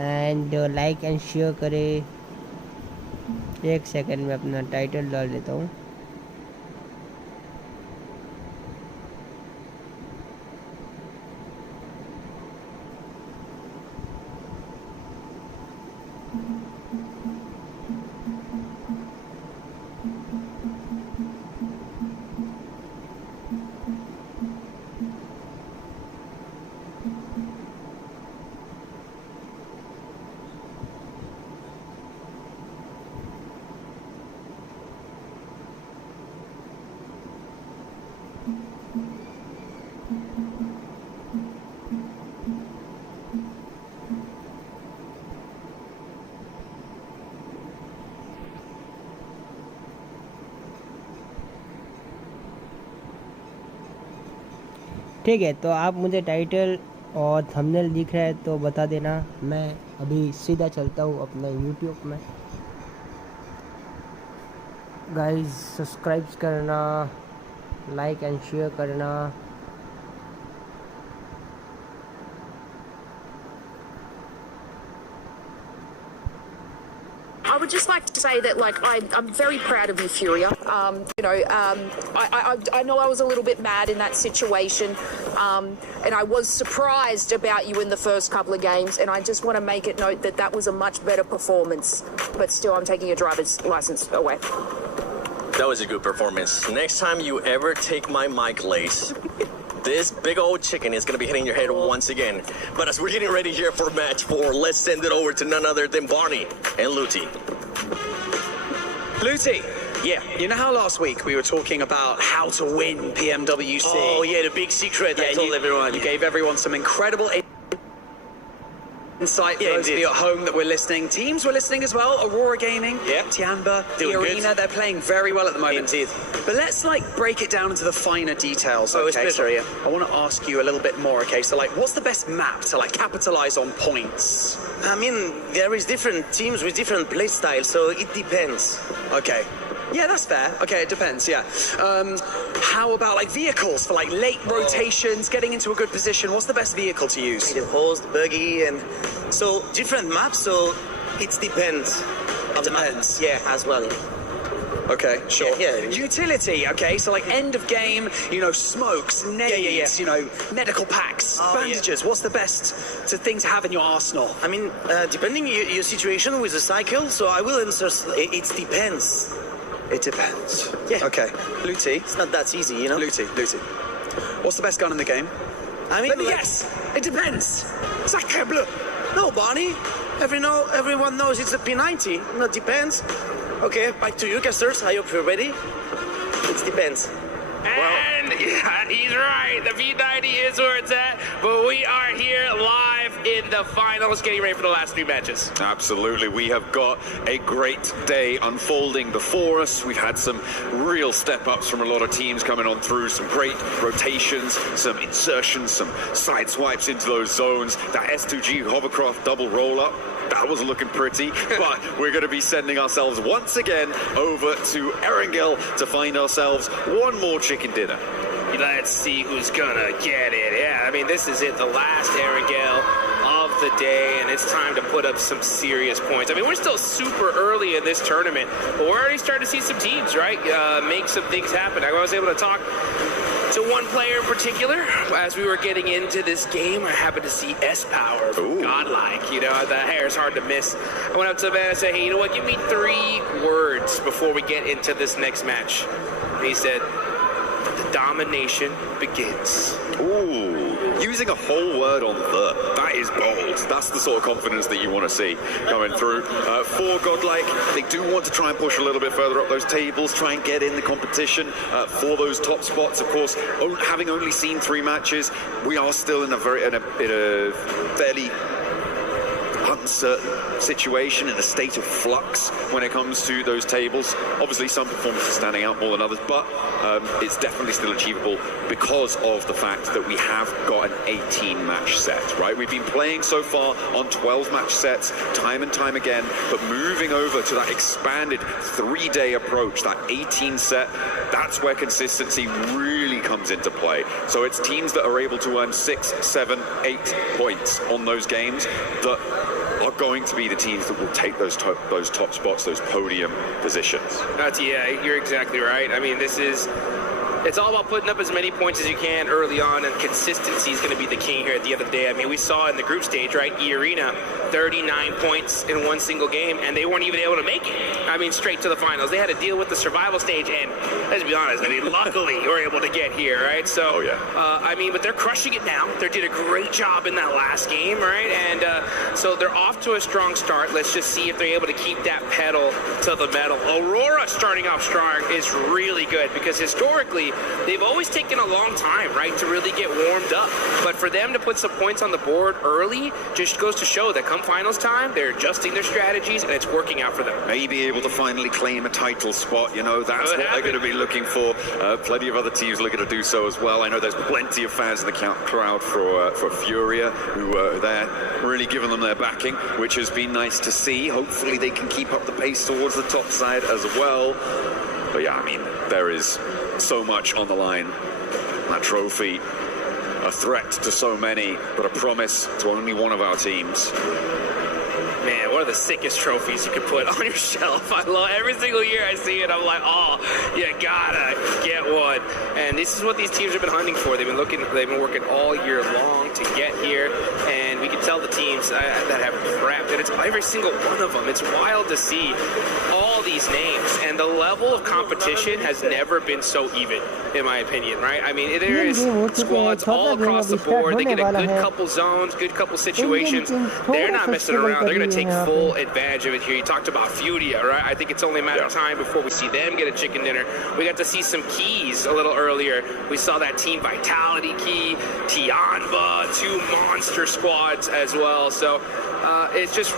And like and share करें। एक second में अपना टाइटल डाल देता हूँ। ठीक है, तो आप मुझे टाइटल और थंबनेल दिख रहा है तो बता देना। मैं अभी सीधा चलता हूँ अपना यूट्यूब में। गाइस सब्सक्राइब करना, लाइक एंड शेयर करना। I would just like to say that, like, I'm very proud of you, Furia. I know I was a little bit mad in that situation, and I was surprised about you in the first couple of games, and I just want to make it note that that was a much better performance. But still, I'm taking your driver's license away. That was a good performance. Next time you ever take my mic, Lace, this big old chicken is going to be hitting your head once again. But as we're getting ready here for match 4, let's send it over to none other than Barney and Luti. Luti, Yeah. you know how last week we were talking about how to win PMWC? Oh, yeah, the big secret I told everyone. You gave everyone some incredible insight for Yeah, those of you at home that were listening. Teams were listening as well. Aurora Gaming, Yeah. Tiamba, the Doing Arena, good. they're playing very well at the moment. Indeed. But let's break it down into the finer details. Oh, Okay, especially, so I want to ask you a little bit more. Okay, so what's the best map to capitalize on points? I mean, there is different teams with different play styles, so it depends. Okay. Yeah, that's fair. Okay, it depends, yeah. How about vehicles for late rotations, getting into a good position? What's the best vehicle to use? The host, buggy, and so different maps, so it depends. It depends. Yeah, as well. Okay, sure. Yeah. Utility, okay, so end of game, smokes, nades, Yeah. medical packs, Oh, bandages. What's the best thing to have in your arsenal? I mean, depending your situation with the cycle, so I will answer, it depends. It depends. Yeah. Okay. Luti. It's not that easy, Luti. What's the best gun in the game? I mean, Yes, it depends. Sacre bleu. No, Barney. Everyone knows it's a P90. No, depends. Okay, back to you, casters. I hope you're ready. It depends. And yeah, he's right. The V90 is where it's at, but we are here live in the finals, getting ready for the last 3 matches. Absolutely. We have got a great day unfolding before us. We've had some real step-ups from a lot of teams coming on through, some great rotations, some insertions, some side swipes into those zones. That S2G hovercraft double roll-up, that was looking pretty, but we're going to be sending ourselves once again over to Erangel to find ourselves one more chicken dinner. Let's see who's gonna get it. Yeah, I mean, this is it, the last Erangel of the day, and it's time to put up some serious points. I mean, we're still super early in this tournament, but we're already starting to see some teams, right, make some things happen. I was able to talk to one player in particular as we were getting into this game. I happened to see S-Power from Godlike. The hair is hard to miss. I went up to the man and said, hey, you know what, give me 3 words before we get into this next match. And he said, the domination begins. Ooh, using a whole word on that is bold. That's the sort of confidence that you want to see coming through. For Godlike, they do want to try and push a little bit further up those tables, try and get in the competition for those top spots. Of course, having only seen 3 matches, we are still in a fairly uncertain situation, in a state of flux when it comes to those tables. Obviously some performances standing out more than others, but it's definitely still achievable because of the fact that we have got an 18 match set, right? We've been playing so far on 12 match sets time and time again, but moving over to that expanded 3-day approach, that 18 set, that's where consistency really comes into play. So it's teams that are able to earn 6, 7, 8 points on those games that are going to be the teams that will take those top spots, those podium positions. Yeah, you're exactly right. I mean, it's all about putting up as many points as you can early on, and consistency is going to be the king here at the end of the day. I mean, we saw in the group stage, right, E-Arena, 39 points in one single game, and they weren't even able to make it. I mean, straight to the finals. They had to deal with the survival stage, and let's be honest, I mean, luckily we were able to get here, right? So, I mean, but they're crushing it now. They did a great job in that last game, right? And so they're off to a strong start. Let's just see if they're able to keep that pedal to the metal. Aurora starting off strong is really good, because historically, they've always taken a long time, right, to really get warmed up. But for them to put some points on the board early just goes to show that come finals time, they're adjusting their strategies, and it's working out for them. Maybe able to finally claim a title spot, you know, that's what they're going to be looking for. Plenty of other teams looking to do so as well. I know there's plenty of fans in the crowd for Furia, who are there really giving them their backing, which has been nice to see. Hopefully they can keep up the pace towards the top side as well. But yeah, I mean, there is so much on the line. That trophy, a threat to so many, but a promise to only one of our teams. Man, one of the sickest trophies you could put on your shelf. I love every single year I see it. I'm like, oh, you gotta get one. And this is what these teams have been hunting for. They've been working all year long to get here. And we can tell the teams that have prepped, and it's every single one of them. It's wild to see all these names, and the level of competition has never been so even, in my opinion, right? I mean, there is squads all across the board. They get a good couple zones, good couple situations. They're not messing around. They're going to take full advantage of it here. You talked about Furia, right? I think it's only a matter of time before we see them get a chicken dinner. We got to see some keys a little earlier. We saw that Team Vitality key, Tianva, 2 monster squads as well. So it's just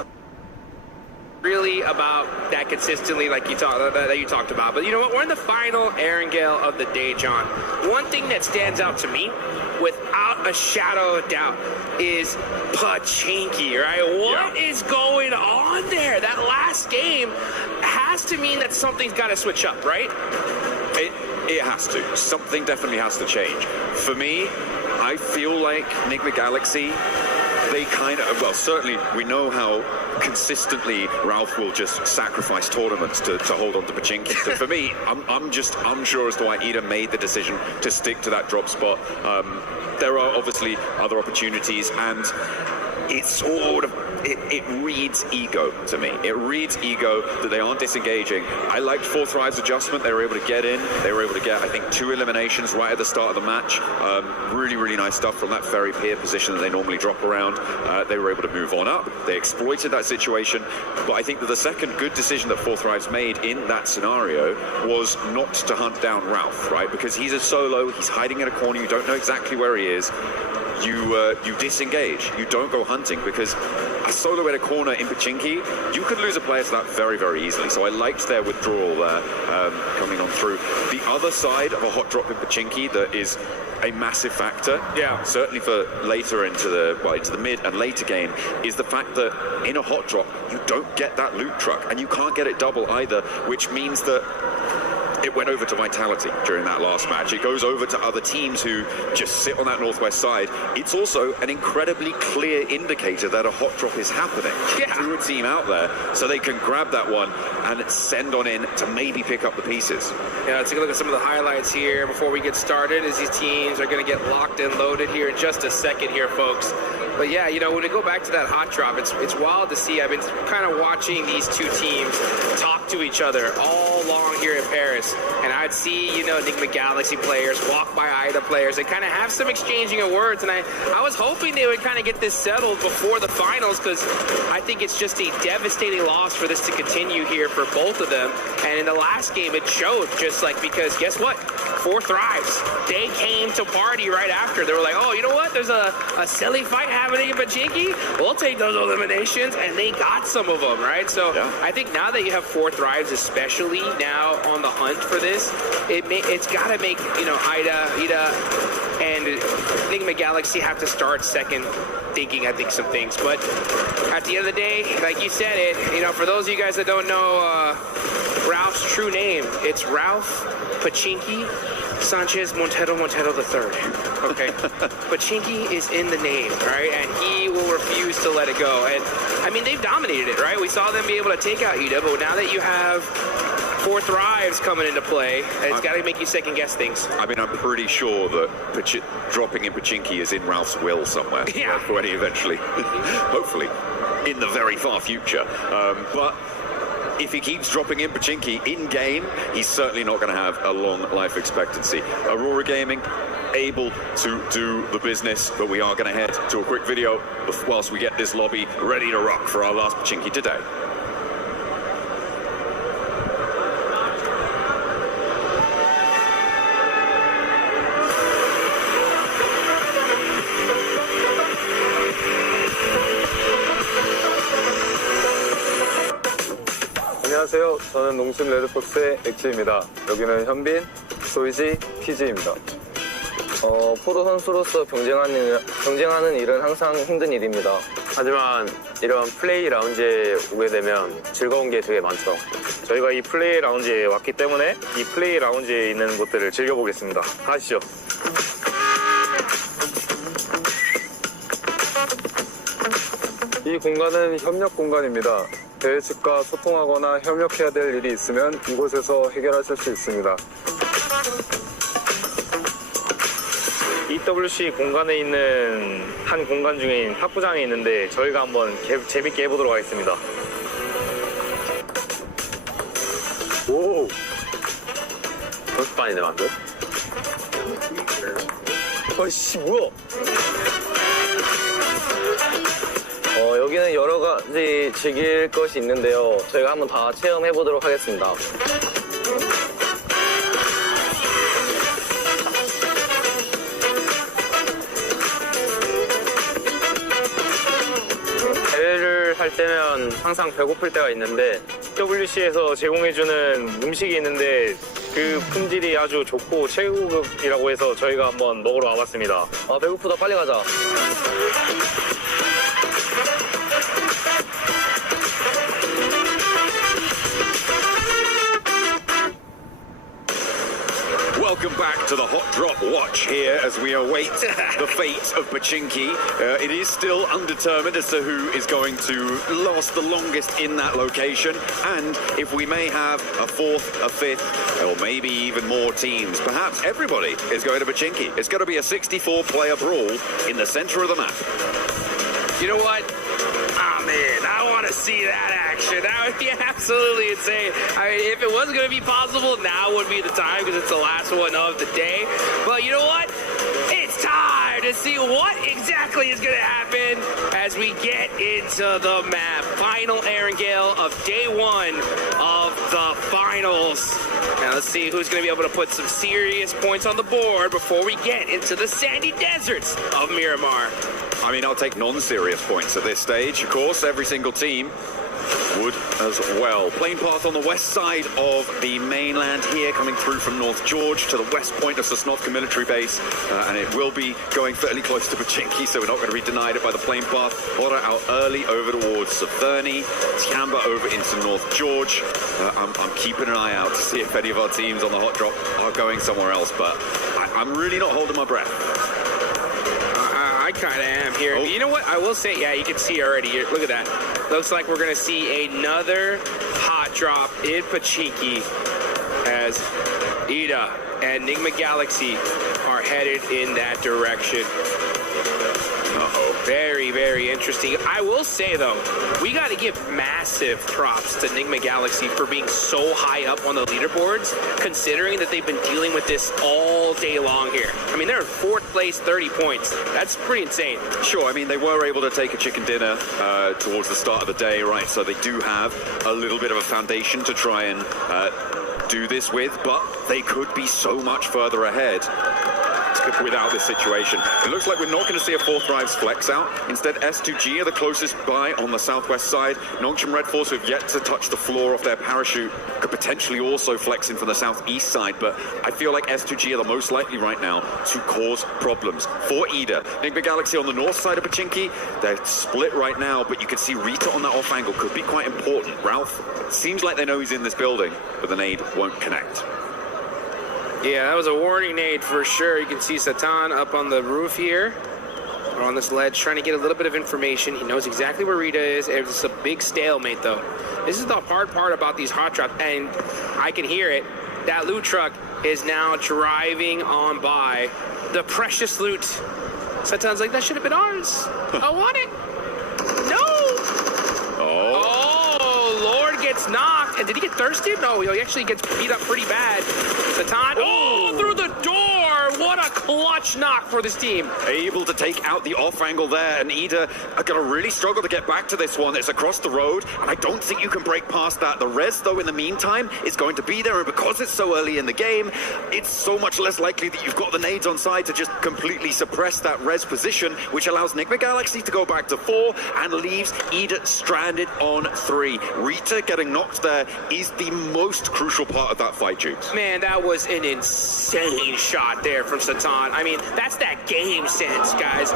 really about that consistently, like you talked about. But you know what? We're in the final Erangel of the day, John. One thing that stands out to me, without a shadow of doubt, is Pachinki, right? What is going on there? That last game has to mean that something's got to switch up, right? It has to. Something definitely has to change. For me, I feel like Enigma Galaxy, they kind of, well, certainly we know how consistently Ralph will just sacrifice tournaments to hold on to Pachinki. So for me, I'm just unsure as to why Ida made the decision to stick to that drop spot. There are obviously other opportunities, and it's sort of, it reads ego to me. It reads ego that they aren't disengaging. I liked 4 Thrives adjustment. They were able to get in. They were able to get, I think, 2 eliminations right at the start of the match. Really, really nice stuff from that very peer position that they normally drop around. They were able to move on up. They exploited that situation. But I think that the second good decision that 4 Thrives made in that scenario was not to hunt down Ralph, right? Because he's a solo. He's hiding in a corner. You don't know exactly where he is. You disengage. You don't go hunting, because a solo in a corner in Pachinki, you could lose a player to that very, very easily. So I liked their withdrawal there coming on through. The other side of a hot drop in Pachinki that is a massive factor, certainly for later into the mid and later game, is the fact that in a hot drop, you don't get that loot truck, and you can't get it double either, which means that it went over to Vitality during that last match. It goes over to other teams who just sit on that northwest side. It's also an incredibly clear indicator that a hot drop is happening to a team out there, so they can grab that one and send on in to maybe pick up the pieces. Yeah, let's take a look at some of the highlights here before we get started, as these teams are going to get locked and loaded here in just a second here, folks. But yeah, you know, when we go back to that hot drop, it's wild to see. I've been kind of watching these two teams talk to each other all along here in Paris, and I'd see, you know, Enigma Galaxy players walk by Ida players and kind of have some exchanging of words, and I was hoping they would kind of get this settled before the finals, because I think it's just a devastating loss for this to continue here for both of them. And in the last game, it showed, just like, because guess what? 4 Thrives. They came to party right after. They were like, oh, you know what? There's a silly fight happening in Pachinki. We'll take those eliminations, and they got some of them, right? So I think now that you have 4 Thrives, especially now on the hunt for this, it's got to make, you know, Ida and Enigma Galaxy have to start second thinking, I think, some things. But at the end of the day, like you said it, you know, for those of you guys that don't know Ralph's true name, it's Ralph Pachinki Sanchez Montero III. Okay. Pachinki is in the name, all right? And he will refuse to let it go. And, I mean, they've dominated it, right? We saw them be able to take out Ida, but now that you have 4 Thrives coming into play, it's got to make you second-guess things. I mean, I'm pretty sure that dropping in Pachinki is in Ralph's will somewhere. Yeah. For when he eventually, hopefully, in the very far future. But if he keeps dropping in Pachinki in-game, he's certainly not going to have a long life expectancy. Aurora Gaming able to do the business, but we are going to head to a quick video whilst we get this lobby ready to rock for our last Pachinki today. 안녕하세요. 저는 농심 레드폭스의 엑지입니다. 여기는 현빈, 소이지, 피지입니다. 프로 선수로서 경쟁하는 일은 항상 힘든 일입니다. 하지만 이런 플레이 라운지에 오게 되면 즐거운 게 되게 많죠. 저희가 이 플레이 라운지에 왔기 때문에 이 플레이 라운지에 있는 것들을 즐겨보겠습니다. 가시죠. 이 공간은 협력 공간입니다. 대회 측과 소통하거나 협력해야 될 일이 있으면 이곳에서 해결하실 수 있습니다. PMWC 공간에 있는 한 공간 중인 탁구장이 있는데 저희가 한번 재밌게 해보도록 하겠습니다. 오! 연습반이네 완전. 어이씨 뭐야? 여기는 여러 가지 즐길 것이 있는데요. 저희가 한번 다 체험해 보도록 하겠습니다. 대회를 할 때면 항상 배고플 때가 있는데 PMWC에서 제공해주는 음식이 있는데 그 품질이 아주 좋고 최고급이라고 해서 저희가 한번 먹으러 와봤습니다. 아 배고프다 빨리 가자. Welcome back to the Hot Drop Watch here as we await the fate of Pachinki. It is still undetermined as to who is going to last the longest in that location, and if we may have a 4th, a 5th, or maybe even more teams. Perhaps everybody is going to Pachinki. It's going to be a 64-player brawl in the center of the map. You know what? Oh man, I want to see that action. That would be absolutely insane. I mean, if it was going to be possible, now would be the time because it's the last one of the day. But you know what? It's time to see what exactly is going to happen as we get into the map. Final Erangel of day 1 of the finals. Now let's see who's going to be able to put some serious points on the board before we get into the sandy deserts of Miramar. I mean, I'll take non-serious points at this stage. Of course, every single team would as well. Plane path on the west side of the mainland here, coming through from North George to the west point of Sosnovka military base, and it will be going fairly close to Pachinki, so we're not going to be denied it by the plane path. Bora out early over towards Saverny, Tiamba over into North George. I'm keeping an eye out to see if any of our teams on the hot drop are going somewhere else, but I'm really not holding my breath. I kind of am here. Oh. You know what? I will say, yeah, you can see already here. Look at that. Looks like we're going to see another hot drop in Pachinki as Ida and Enigma Galaxy are headed in that direction. Very, very interesting. I will say, though, we got to give massive props to Enigma Galaxy for being so high up on the leaderboards, considering that they've been dealing with this all day long here. I mean, they're in 4th place, 30 points. That's pretty insane. Sure, I mean, they were able to take a chicken dinner towards the start of the day, right? So they do have a little bit of a foundation to try and do this with, but they could be so much further ahead without this situation. It looks like we're not going to see a 4th Thrives flex out. Instead, S2G are the closest by on the southwest side. Nongshim Red Force, who have yet to touch the floor off their parachute, could potentially also flex in from the southeast side, but I feel like S2G are the most likely right now to cause problems. For Ida, Enigma Galaxy on the north side of Pachinki, they're split right now, but you can see Rita on that off angle could be quite important. Ralph, seems like they know he's in this building, but the nade won't connect. Yeah, that was a warning nade for sure. You can see Satan up on the roof here, or on this ledge, trying to get a little bit of information. He knows exactly where Rita is. It's a big stalemate, though. This is the hard part about these hot drops, and I can hear it. That loot truck is now driving on by. The precious loot. Satan's like, that should have been ours. I want it. No. Oh, Lord gets knocked. And did he get thirsted? No, he actually gets beat up pretty bad. Satan, through the door. What a clutch knock for this team. Able to take out the off angle there, and Ida are going to really struggle to get back to this one. It's across the road, and I don't think you can break past that. The res, though, in the meantime, is going to be there, and because it's so early in the game, it's so much less likely that you've got the nades on side to just completely suppress that res position, which allows Enigma Galaxy to go back to 4 and leaves Ida stranded on 3. Rita getting knocked there is the most crucial part of that fight, Jukes. Man, that was an insane shot there from Satan. I mean, that's that game sense, guys.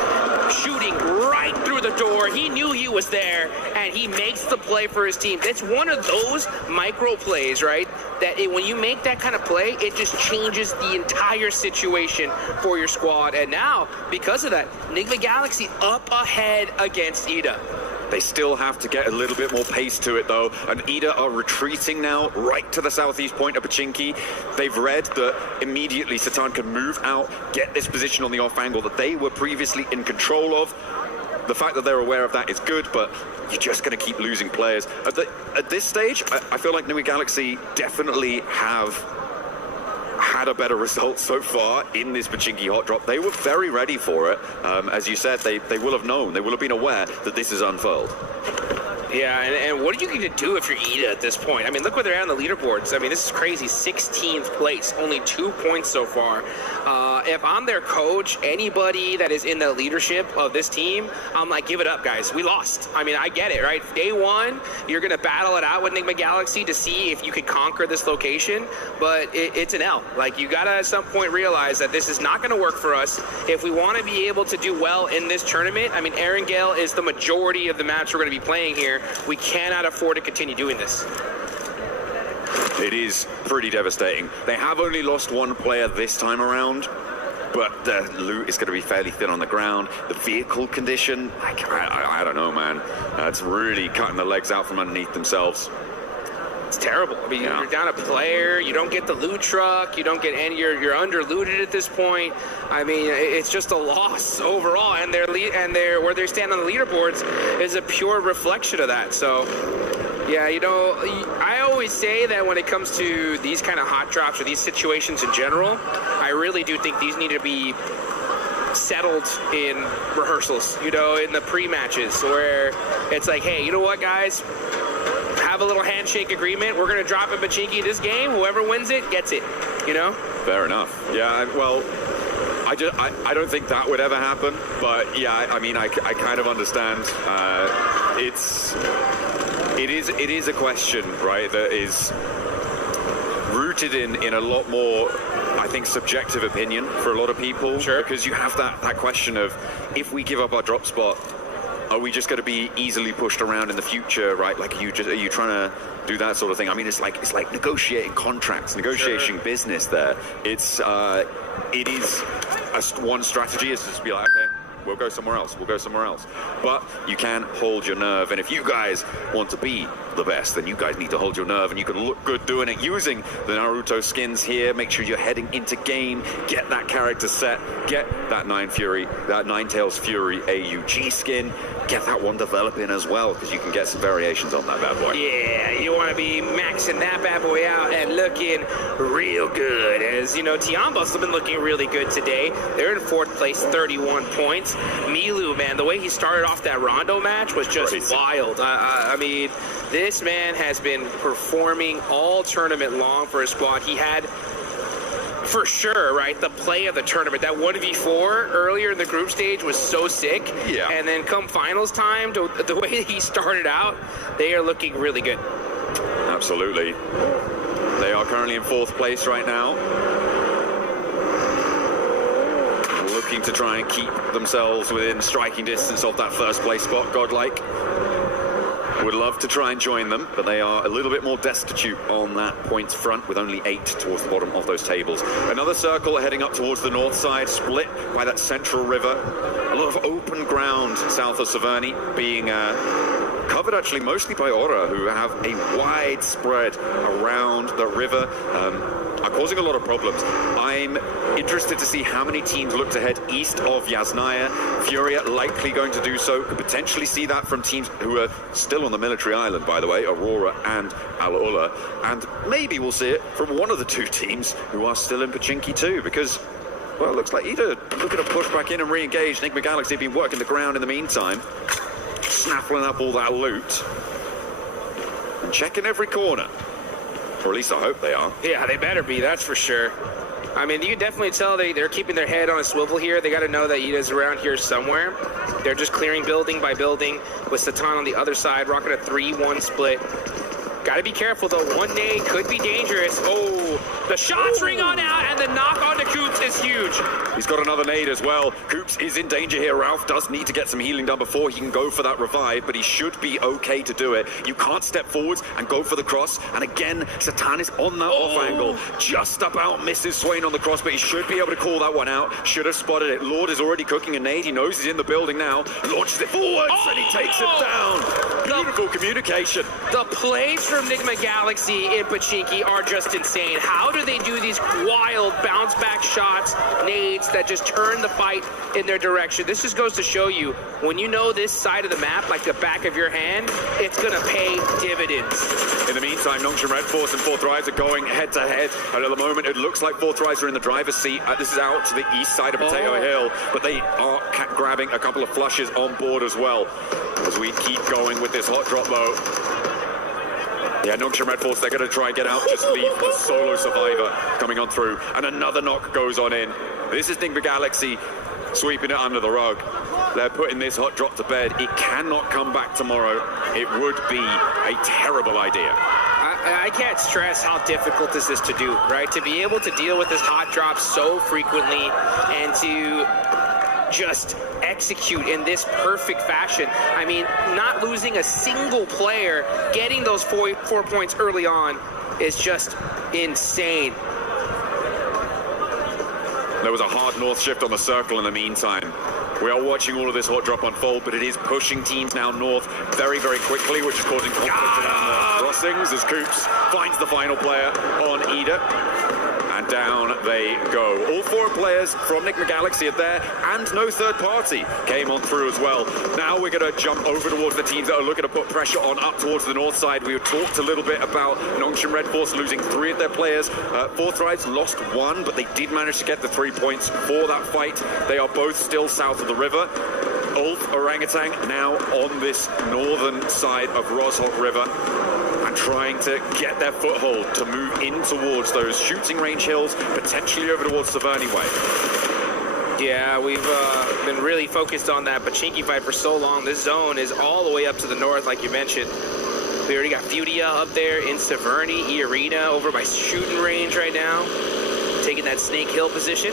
Shooting right through the door. He knew he was there, and he makes the play for his team. It's one of those micro plays, right? That when you make that kind of play, it just changes the entire situation for your squad. And now, because of that, Enigma Galaxy up ahead against Ida. They still have to get a little bit more pace to it, though, and Ida are retreating now right to the southeast point of Pachinki. They've read that immediately Satan can move out, get this position on the off angle that they were previously in control of. The fact that they're aware of that is good, but you're just going to keep losing players. At this stage, I feel like Enigma Galaxy definitely have had a better result so far in this Pachinki hot drop. They were very ready for it. As you said, they will have known, they will have been aware that this is unfurled. Yeah, and what are you going to do if you're Ida at this point? I mean, look where they're at on the leaderboards. I mean, this is crazy. 16th place, only 2 points so far. If I'm their coach, anybody that is in the leadership of this team, I'm like, give it up, guys. We lost. I mean, I get it, right? Day one, you're going to battle it out with Enigma Galaxy to see if you can conquer this location, but it's an L. Like, you got to at some point realize that this is not going to work for us. If we want to be able to do well in this tournament, I mean, Erangel is the majority of the match we're going to be playing here. We cannot afford to continue doing this. It is pretty devastating. They have only lost 1 player this time around, but the loot is going to be fairly thin on the ground. The vehicle condition, I don't know, man. It's really cutting the legs out from underneath themselves. It's terrible. I mean, you're down a player. You don't get the loot truck. You don't get any. You're under looted at this point. I mean, it's just a loss overall. And where they stand on the leaderboards is a pure reflection of that. So, yeah, you know, I always say that when it comes to these kind of hot drops or these situations in general, I really do think these need to be settled in rehearsals. You know, in the pre-matches where it's like, hey, you know what, guys? Have a little handshake agreement. We're going to drop in Pachinki this game. Whoever wins it gets it, you know? Fair enough. Yeah, well, I don't think that would ever happen. But, yeah, I mean, I kind of understand. It is a question, right, that is rooted in a lot more, I think, subjective opinion for a lot of people. Sure. Because you have that question of, if we give up our drop spot, are we just going to be easily pushed around in the future, right? Like, are you trying to do that sort of thing? I mean, it's like negotiating contracts, negotiating business there. It is one strategy is to just be like, okay, we'll go somewhere else. We'll go somewhere else. But you can hold your nerve. And if you guys want to be the best, then you guys need to hold your nerve. And you can look good doing it using the Naruto skins here. Make sure you're heading into game. Get that character set. Get that Ninetales Fury AUG skin. Get that one developing as well, because you can get some variations on that bad boy. Yeah, you want to be maxing that bad boy out and looking real good. As you know, Tiambos have been looking really good today. They're in 4th place, 31 points. Milu, man, the way he started off that Rondo match was just wild. I mean, this man has been performing all tournament long for his squad. He had, for sure, right, the play of the tournament. That 1v4 earlier in the group stage was so sick. Yeah. And then come finals time, the way he started out, they are looking really good. Absolutely. They are currently in 4th place right now. Looking to try and keep themselves within striking distance of that 1st place spot, Godlike. would love to try and join them, but they are a little bit more destitute on that points front with only 8 towards the bottom of those tables. Another circle heading up towards the north side, split by that central river. A lot of open ground south of Severny, being covered actually mostly by Aura, who have a wide spread around the river, are causing a lot of problems. I'm interested to see how many teams look to head east of Yasnaya. Furia likely going to do so. Could potentially see that from teams who are still on the military island, by the way, Aurora and Al-Ula. And maybe we'll see it from one of the two teams who are still in Pochinki too, because, well, it looks like either looking to push back in and re-engage. Enigma Galaxy have been working the ground in the meantime, snaffling up all that loot and checking every corner. Or at least I hope they are. Yeah, they better be, that's for sure. I mean, you can definitely tell they're keeping their head on a swivel here. They got to know that Ida's around here somewhere. They're just clearing building by building with Satan on the other side, rocking a 3-1 split. Got to be careful, though. One nade could be dangerous. Oh, the shots ring on out, and the knock on to Coops is huge. He's got another nade as well. Coops is in danger here. Ralph does need to get some healing done before he can go for that revive, but he should be okay to do it. You can't step forwards and go for the cross. And again, Satan is on that off angle. Just about misses Swain on the cross, but he should be able to call that one out. Should have spotted it. Lord is already cooking a nade. He knows he's in the building now. Launches it forwards, and he takes it down. Beautiful communication. The plays from Enigma Galaxy in Pochinki are just insane. How do they do these wild bounce back shots, nades that just turn the fight in their direction? This just goes to show you, when you know this side of the map like the back of your hand, it's gonna pay dividends. In the meantime, Nongshim Red Force and Fourth Rise are going head to head. And at the moment, it looks like Fourth Rise are in the driver's seat. This is out to the east side of Potato Hill, but they are grabbing a couple of flushes on board as well. As we keep going with this hot drop though. Yeah, Nongshim Red Force, they're going to try and get out, just leave the solo survivor coming on through. And another knock goes on in. This is Enigma Galaxy sweeping it under the rug. They're putting this hot drop to bed. It cannot come back tomorrow. It would be a terrible idea. I can't stress how difficult this is to do, right? To be able to deal with this hot drop so frequently and to just execute in this perfect fashion. I mean, not losing a single player, getting those four points early on is just insane. There was a hard north shift on the circle in the meantime. We are watching all of this hot drop unfold, but it is pushing teams now north very, very quickly, which is causing conflict around the crossings as Coops finds the final player on Ida. And down they go. All 4 players from Enigma Galaxy are there, and no third party came on through as well. Now we're going to jump over towards the teams that are looking to put pressure on up towards the north side. We talked a little bit about Nongshim Red Force losing 3 of their players. Fourth Rise lost 1, but they did manage to get the 3 points for that fight. They are both still south of the river. Ulf Orangutan now on this northern side of Roshok River, and trying to get their foothold to move in towards those shooting range hills, potentially over towards Severny Way. Yeah, we've been really focused on that Pochinki fight for so long. This zone is all the way up to the north, like you mentioned. We already got Fudia up there in Severny, E-Arena over by shooting range right now, taking that Snake Hill position.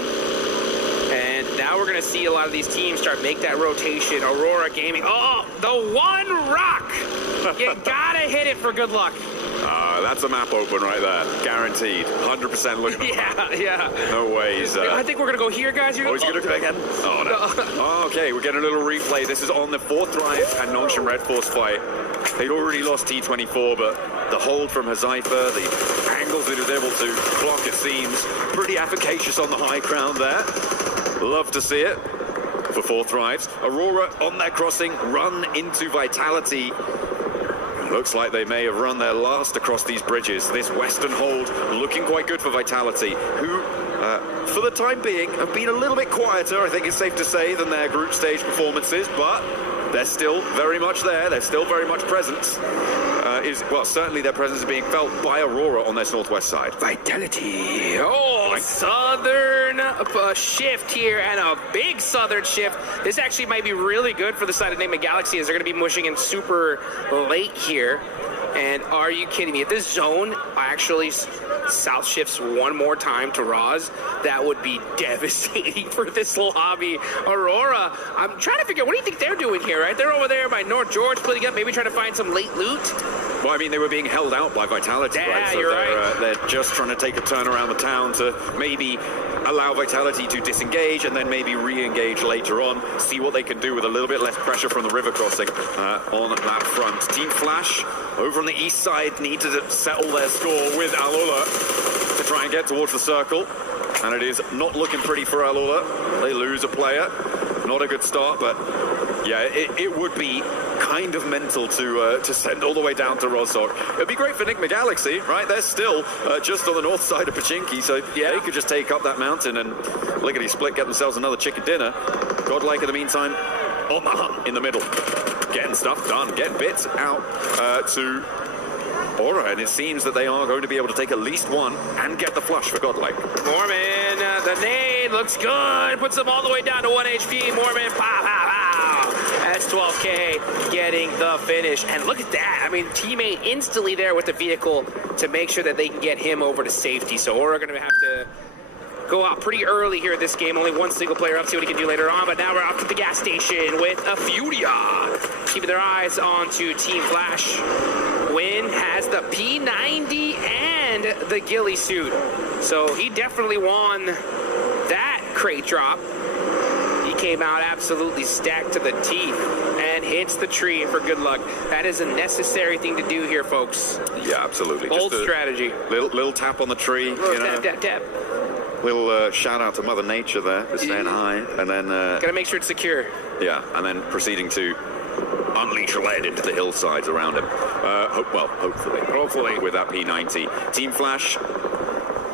And now we're going to see a lot of these teams start make that rotation. Aurora Gaming, oh, the one rock! You gotta hit it for good luck. That's a map open right there. Guaranteed. 100% looking at Yeah. No ways. I think we're going to go here, guys. You're going to go again? Oh, no. Oh, okay, we're getting a little replay. This is on the Fourth Rise and Nongshim Red Force fight. They'd already lost T24, but the hold from Hazaifa, the angles that he was able to clock, it seems, pretty efficacious on the high ground there. Love to see it for Fourth Rise. Aurora on their crossing, run into Vitality. Looks like they may have run their last across these bridges. This western hold looking quite good for Vitality, who, for the time being, have been a little bit quieter, I think it's safe to say, than their group stage performances, but they're still very much there. They're still very much present. Well, certainly their presence is being felt by Aurora on their northwest side. Vitality. Oh, southern shift here, and a big southern shift. This actually might be really good for the side of Enigma Galaxy, as they're going to be mushing in super late here. And are you kidding me? If this zone actually south shifts one more time to Roz, that would be devastating for this lobby. Aurora, I'm trying to figure out, what do you think they're doing here, right? They're over there by North George, splitting up, maybe trying to find some late loot. Well, I mean, they were being held out by Vitality, Yeah, right? So you're right. They're just trying to take a turn around the town to maybe allow Vitality to disengage and then maybe re-engage later on, see what they can do with a little bit less pressure from the river crossing on that front. Team Flash over on the east side need to settle their score with Alula to try and get towards the circle. And it is not looking pretty for Alula. They lose a player. Not a good start, but yeah, it would be kind of mental to send all the way down to Rozhok. It'd be great for Nick McGalaxy, right? They're still just on the north side of Pachinki, so yeah, they could just take up that mountain and lickety-split, get themselves another chicken dinner. Godlike, in the meantime, on the hunt in the middle. Getting stuff done, getting bits out to Aura, and it seems that they are going to be able to take at least one and get the flush for Godlike. Mormon, the nade looks good. Puts them all the way down to 1 HP. Mormon, pow, pow, pow. That's 12K getting the finish. And look at that. I mean, teammate instantly there with the vehicle to make sure that they can get him over to safety. So Aura going to have to go out pretty early here in this game. Only one single player up, see what he can do later on. But now we're off to the gas station with a Furia. Keeping their eyes on to Team Flash. Win has the P90 and the ghillie suit. So he definitely won that crate drop. He came out absolutely stacked to the teeth and hits the tree for good luck. That is a necessary thing to do here, folks. Yeah, absolutely. Bold just a strategy. Little tap on the tree. Tap. Little shout out to Mother Nature there for saying hi, and then Gotta make sure it's secure. yeah, and then proceeding to unleash lead into the hillsides around him. Hopefully with that P90. Team Flash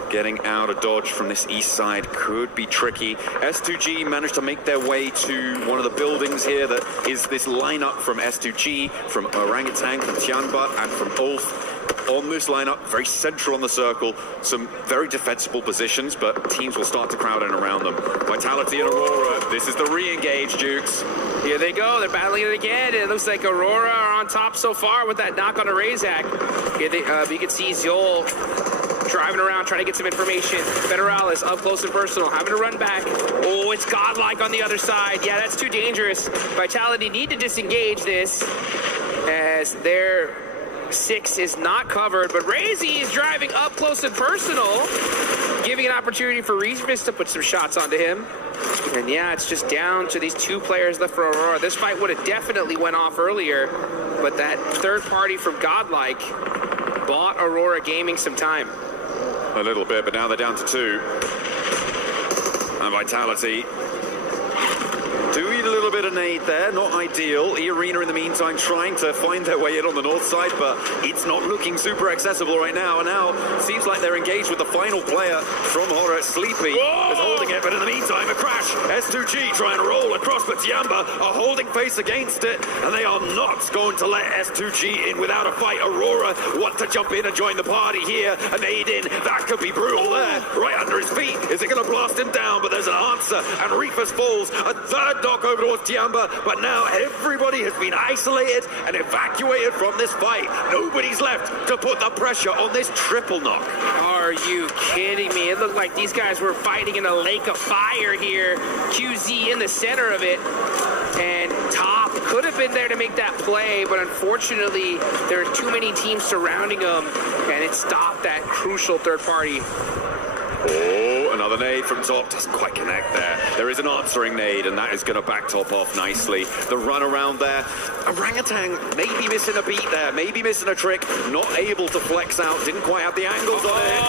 getting out of dodge from this east side could be tricky. S2G managed to make their way to one of the buildings here that is this lineup from S2G, from Orangutan, from Tianbat, and from Ulf. On this lineup, very central on the circle, some very defensible positions, but teams will start to crowd in around them. Vitality and Aurora, this is the re-engage, Dukes. Here they go, they're battling it again. It looks like Aurora are on top so far with that knock on a Razak. Here they, you can see Zol driving around, trying to get some information. Federalis up close and personal, having to run back. Oh, it's Godlike on the other side. Yeah, that's too dangerous. Vitality need to disengage this as their 6 is not covered, but Razy is driving up close and personal, giving an opportunity for CRic-FIix to put some shots onto him. And yeah, it's just down to these 2 players left for Aurora. This fight would have definitely went off earlier, but that third party from Godlike bought Aurora Gaming some time. A little bit, but now they're down to 2. And Vitality do eat a little bit of nade there, not ideal. E-Arena in the meantime trying to find their way in on the north side, but it's not looking super accessible right now. And now it seems like they're engaged with the final player from Horror. Sleepy is holding it, but in the meantime a crash. S2G trying to roll across, but Tiamba are holding face against it, and they are not going to let S2G in without a fight. Aurora want to jump in and join the party here. A nade in, that could be brutal there, right under his feet. Is it going to blast him down? But there's an answer, and CRic-FIix falls. A third knock over towards Tiamba, but now everybody has been isolated and evacuated from this fight. Nobody's left to put the pressure on this triple knock. Are you kidding me? It looked like these guys were fighting in a lake of fire here. QZ in the center of it, and Top could have been there to make that play, but unfortunately there are too many teams surrounding him, and it stopped that crucial third party. Oh, another nade from Top. Doesn't quite connect there. There is an answering nade, and that is going to back Top off nicely. The run around there. Orangutan maybe missing a beat there. Maybe missing a trick. Not able to flex out. Didn't quite have the angles on it.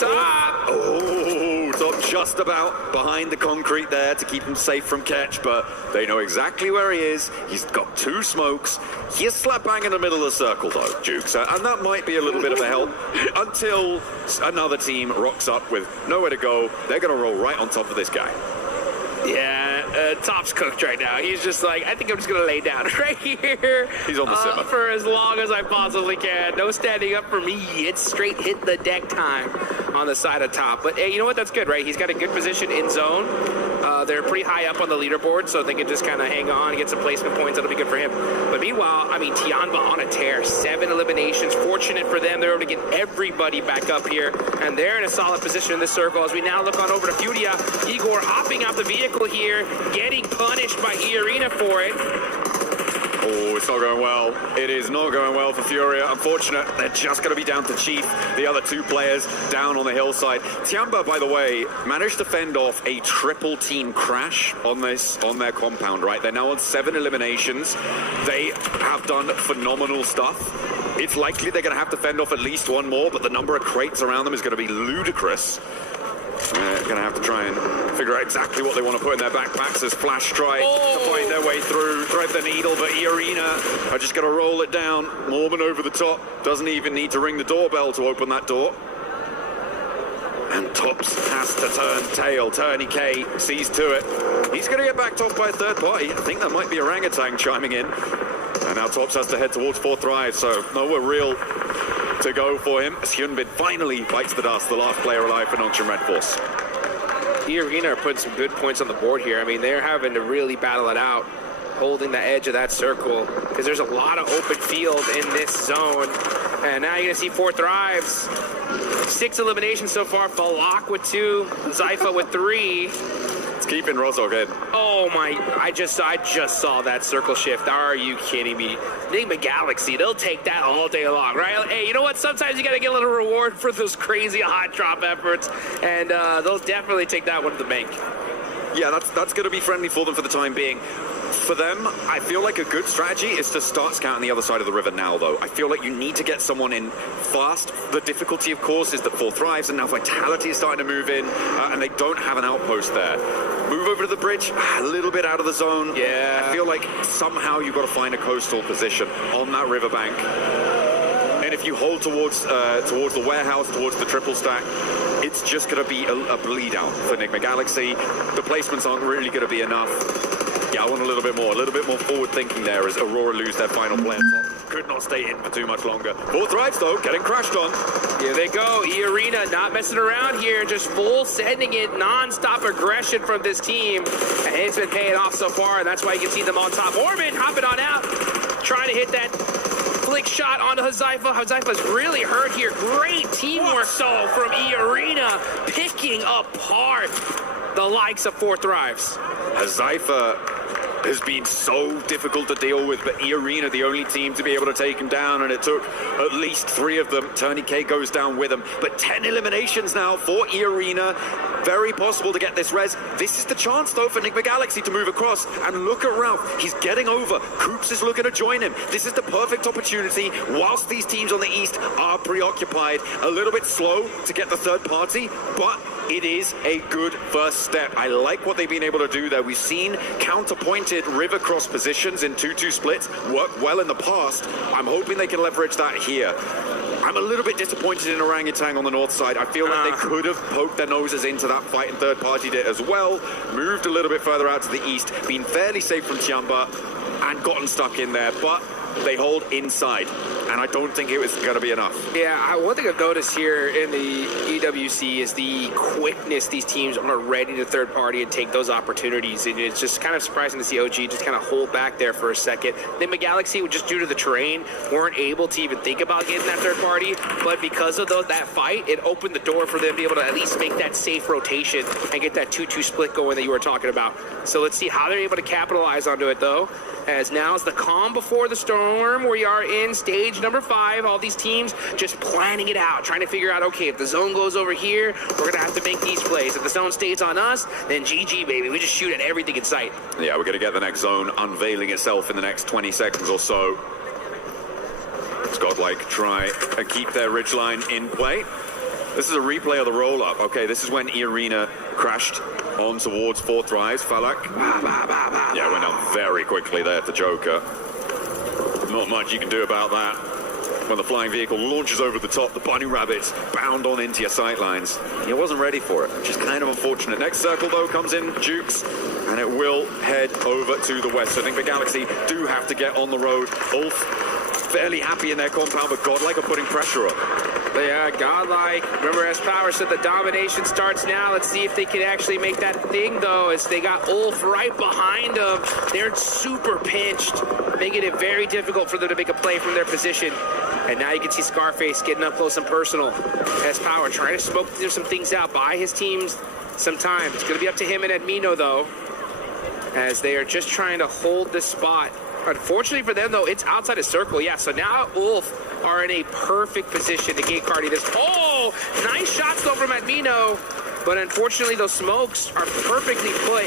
Top! Oh, Top just about behind the concrete there to keep him safe from catch, but they know exactly where he is. He's got 2 smokes. He is slap bang in the middle of the circle, though, Jukes, and that might be a little bit of a help until another team rocks up with nowhere to go. They're going to roll right on top of this guy. Yeah, Top's cooked right now. He's just like, I think I'm just going to lay down right here. He's on the simmer. For as long as I possibly can. No standing up for me. It's straight hit the deck time on the side of Top. But hey, you know what? That's good, right? He's got a good position in zone. They're pretty high up on the leaderboard, so they can just kind of hang on and get some placement points. That'll be good for him. But meanwhile, I mean, Tianba on a tear. 7 eliminations. Fortunate for them, they're able to get everybody back up here, and they're in a solid position in this circle. As we now look on over to Furia, Igor hopping out the vehicle here, getting punished by Arena for it. Oh, it's not going well. It is not going well for Furia. Unfortunate, they're just going to be down to Chief, the other 2 players down on the hillside. Tianba, by the way, managed to fend off a triple team crash on their compound, right? They're now on 7 eliminations. They have done phenomenal stuff. It's likely they're going to have to fend off at least 1 more, but the number of crates around them is going to be ludicrous. They're going to have to try and figure out exactly what they want to put in their backpacks as Flash try to find their way through, thread the needle, but Arena are just going to roll it down. Mormon over the top, doesn't even need to ring the doorbell to open that door. And Tops has to turn tail. Turney K sees to it. He's going to get backed off by a third party. I think that might be Orangutan chiming in. And now Tops has to head towards 4th Thrive, so nowhere real to go for him as Hyunbin finally bites the dust, the last player alive for Nongshim Red Force. The Arena are putting some good points on the board here. I mean, they're having to really battle it out, holding the edge of that circle, because there's a lot of open field in this zone. And now you're going to see 4 Thrives. 6 eliminations so far. Falak with 2, Zypha with 3. It's keeping Rozog in. Oh my, I just saw that circle shift. Are you kidding me? Enigma Galaxy, they'll take that all day long, right? Hey, you know what? Sometimes you got to get a little reward for those crazy hot drop efforts, and they'll definitely take that one to the bank. Yeah, that's going to be friendly for them for the time being. For them, I feel like a good strategy is to start scouting the other side of the river now, though. I feel like you need to get someone in fast. The difficulty, of course, is that 4 Thrives, and now Vitality is starting to move in, and they don't have an outpost there. Move over to the bridge, a little bit out of the zone. Yeah. I feel like somehow you've got to find a coastal position on that riverbank. And if you hold towards the warehouse, towards the triple stack, it's just going to be a bleed out for Enigma Galaxy. The placements aren't really going to be enough. Yeah, I want a little bit more forward thinking there as Aurora lose their final player. Could not stay in for too much longer. 4 Thrives though, getting crashed on. Here they go. Arena not messing around here, just full sending it, non-stop aggression from this team. And it's been paying off so far, and that's why you can see them on top. Mormon hopping on out, trying to hit that flick shot onto Huzaifa. Huzaifa's really hurt here. Great teamwork though from Arena, picking apart the likes of 4 Thrives. Huzaifa has been so difficult to deal with, but Arena the only team to be able to take him down, and it took at least 3 of them. Turney K goes down with him, but 10 eliminations now for Arena. Very possible to get this res. This is the chance though for Enigma Galaxy to move across, and look at Ralph, he's getting over. Coops is looking to join him. This is the perfect opportunity whilst these teams on the east are preoccupied. A little bit slow to get the third party, but it is a good first step. I like what they've been able to do there. We've seen counterpointed river cross positions in 2-2 splits work well in the past. I'm hoping they can leverage that here. I'm a little bit disappointed in Orangutan on the north side. I feel like they could have poked their noses into that fight, and third party did as well. Moved a little bit further out to the east, been fairly safe from Tianba, and gotten stuck in there, but they hold inside, and I don't think it was going to be enough. Yeah, one thing I've noticed here in the EWC is the quickness these teams are ready to third party and take those opportunities, and it's just kind of surprising to see OG just kind of hold back there for a second. Enigma Galaxy, just due to the terrain, weren't able to even think about getting that third party, but because of that fight, it opened the door for them to be able to at least make that safe rotation and get that 2-2 split going that you were talking about. So let's see how they're able to capitalize onto it, though, as now is the calm before the storm. We are in stage number 5. All these teams just planning it out, trying to figure out, okay, if the zone goes over here, we're going to have to make these plays. If the zone stays on us, then GG, baby. We just shoot at everything in sight. Yeah, we're going to get the next zone unveiling itself in the next 20 seconds or so. Godlike try and keep their ridgeline in play. This is a replay of the roll-up. Okay, this is when Arena crashed on towards 4 Thrives. Falak. Yeah, went down very quickly there to Joker. Not much you can do about that. When the flying vehicle launches over the top, the bunny rabbits bound on into your sightlines. He wasn't ready for it, which is kind of unfortunate. Next circle, though, comes in Jukes, and it will head over to the west. So I think the Galaxy do have to get on the road. Ulf fairly happy in their compound, but Godlike are putting pressure on. Yeah, Godlike. Remember, as Power said, the domination starts now. Let's see if they can actually make that thing, though, as they got Ulf right behind them. They're super pinched, making it very difficult for them to make a play from their position. And now you can see CRic-FIix getting up close and personal. As Power trying to smoke some things out, buy his teams some time. It's going to be up to him and Edmino, though, as they are just trying to hold this spot. Unfortunately for them, though, it's outside of circle. Yeah, so now Ulf are in a perfect position to gate Cardi this. Oh, nice shots, though, from Edmino. But unfortunately, those smokes are perfectly put,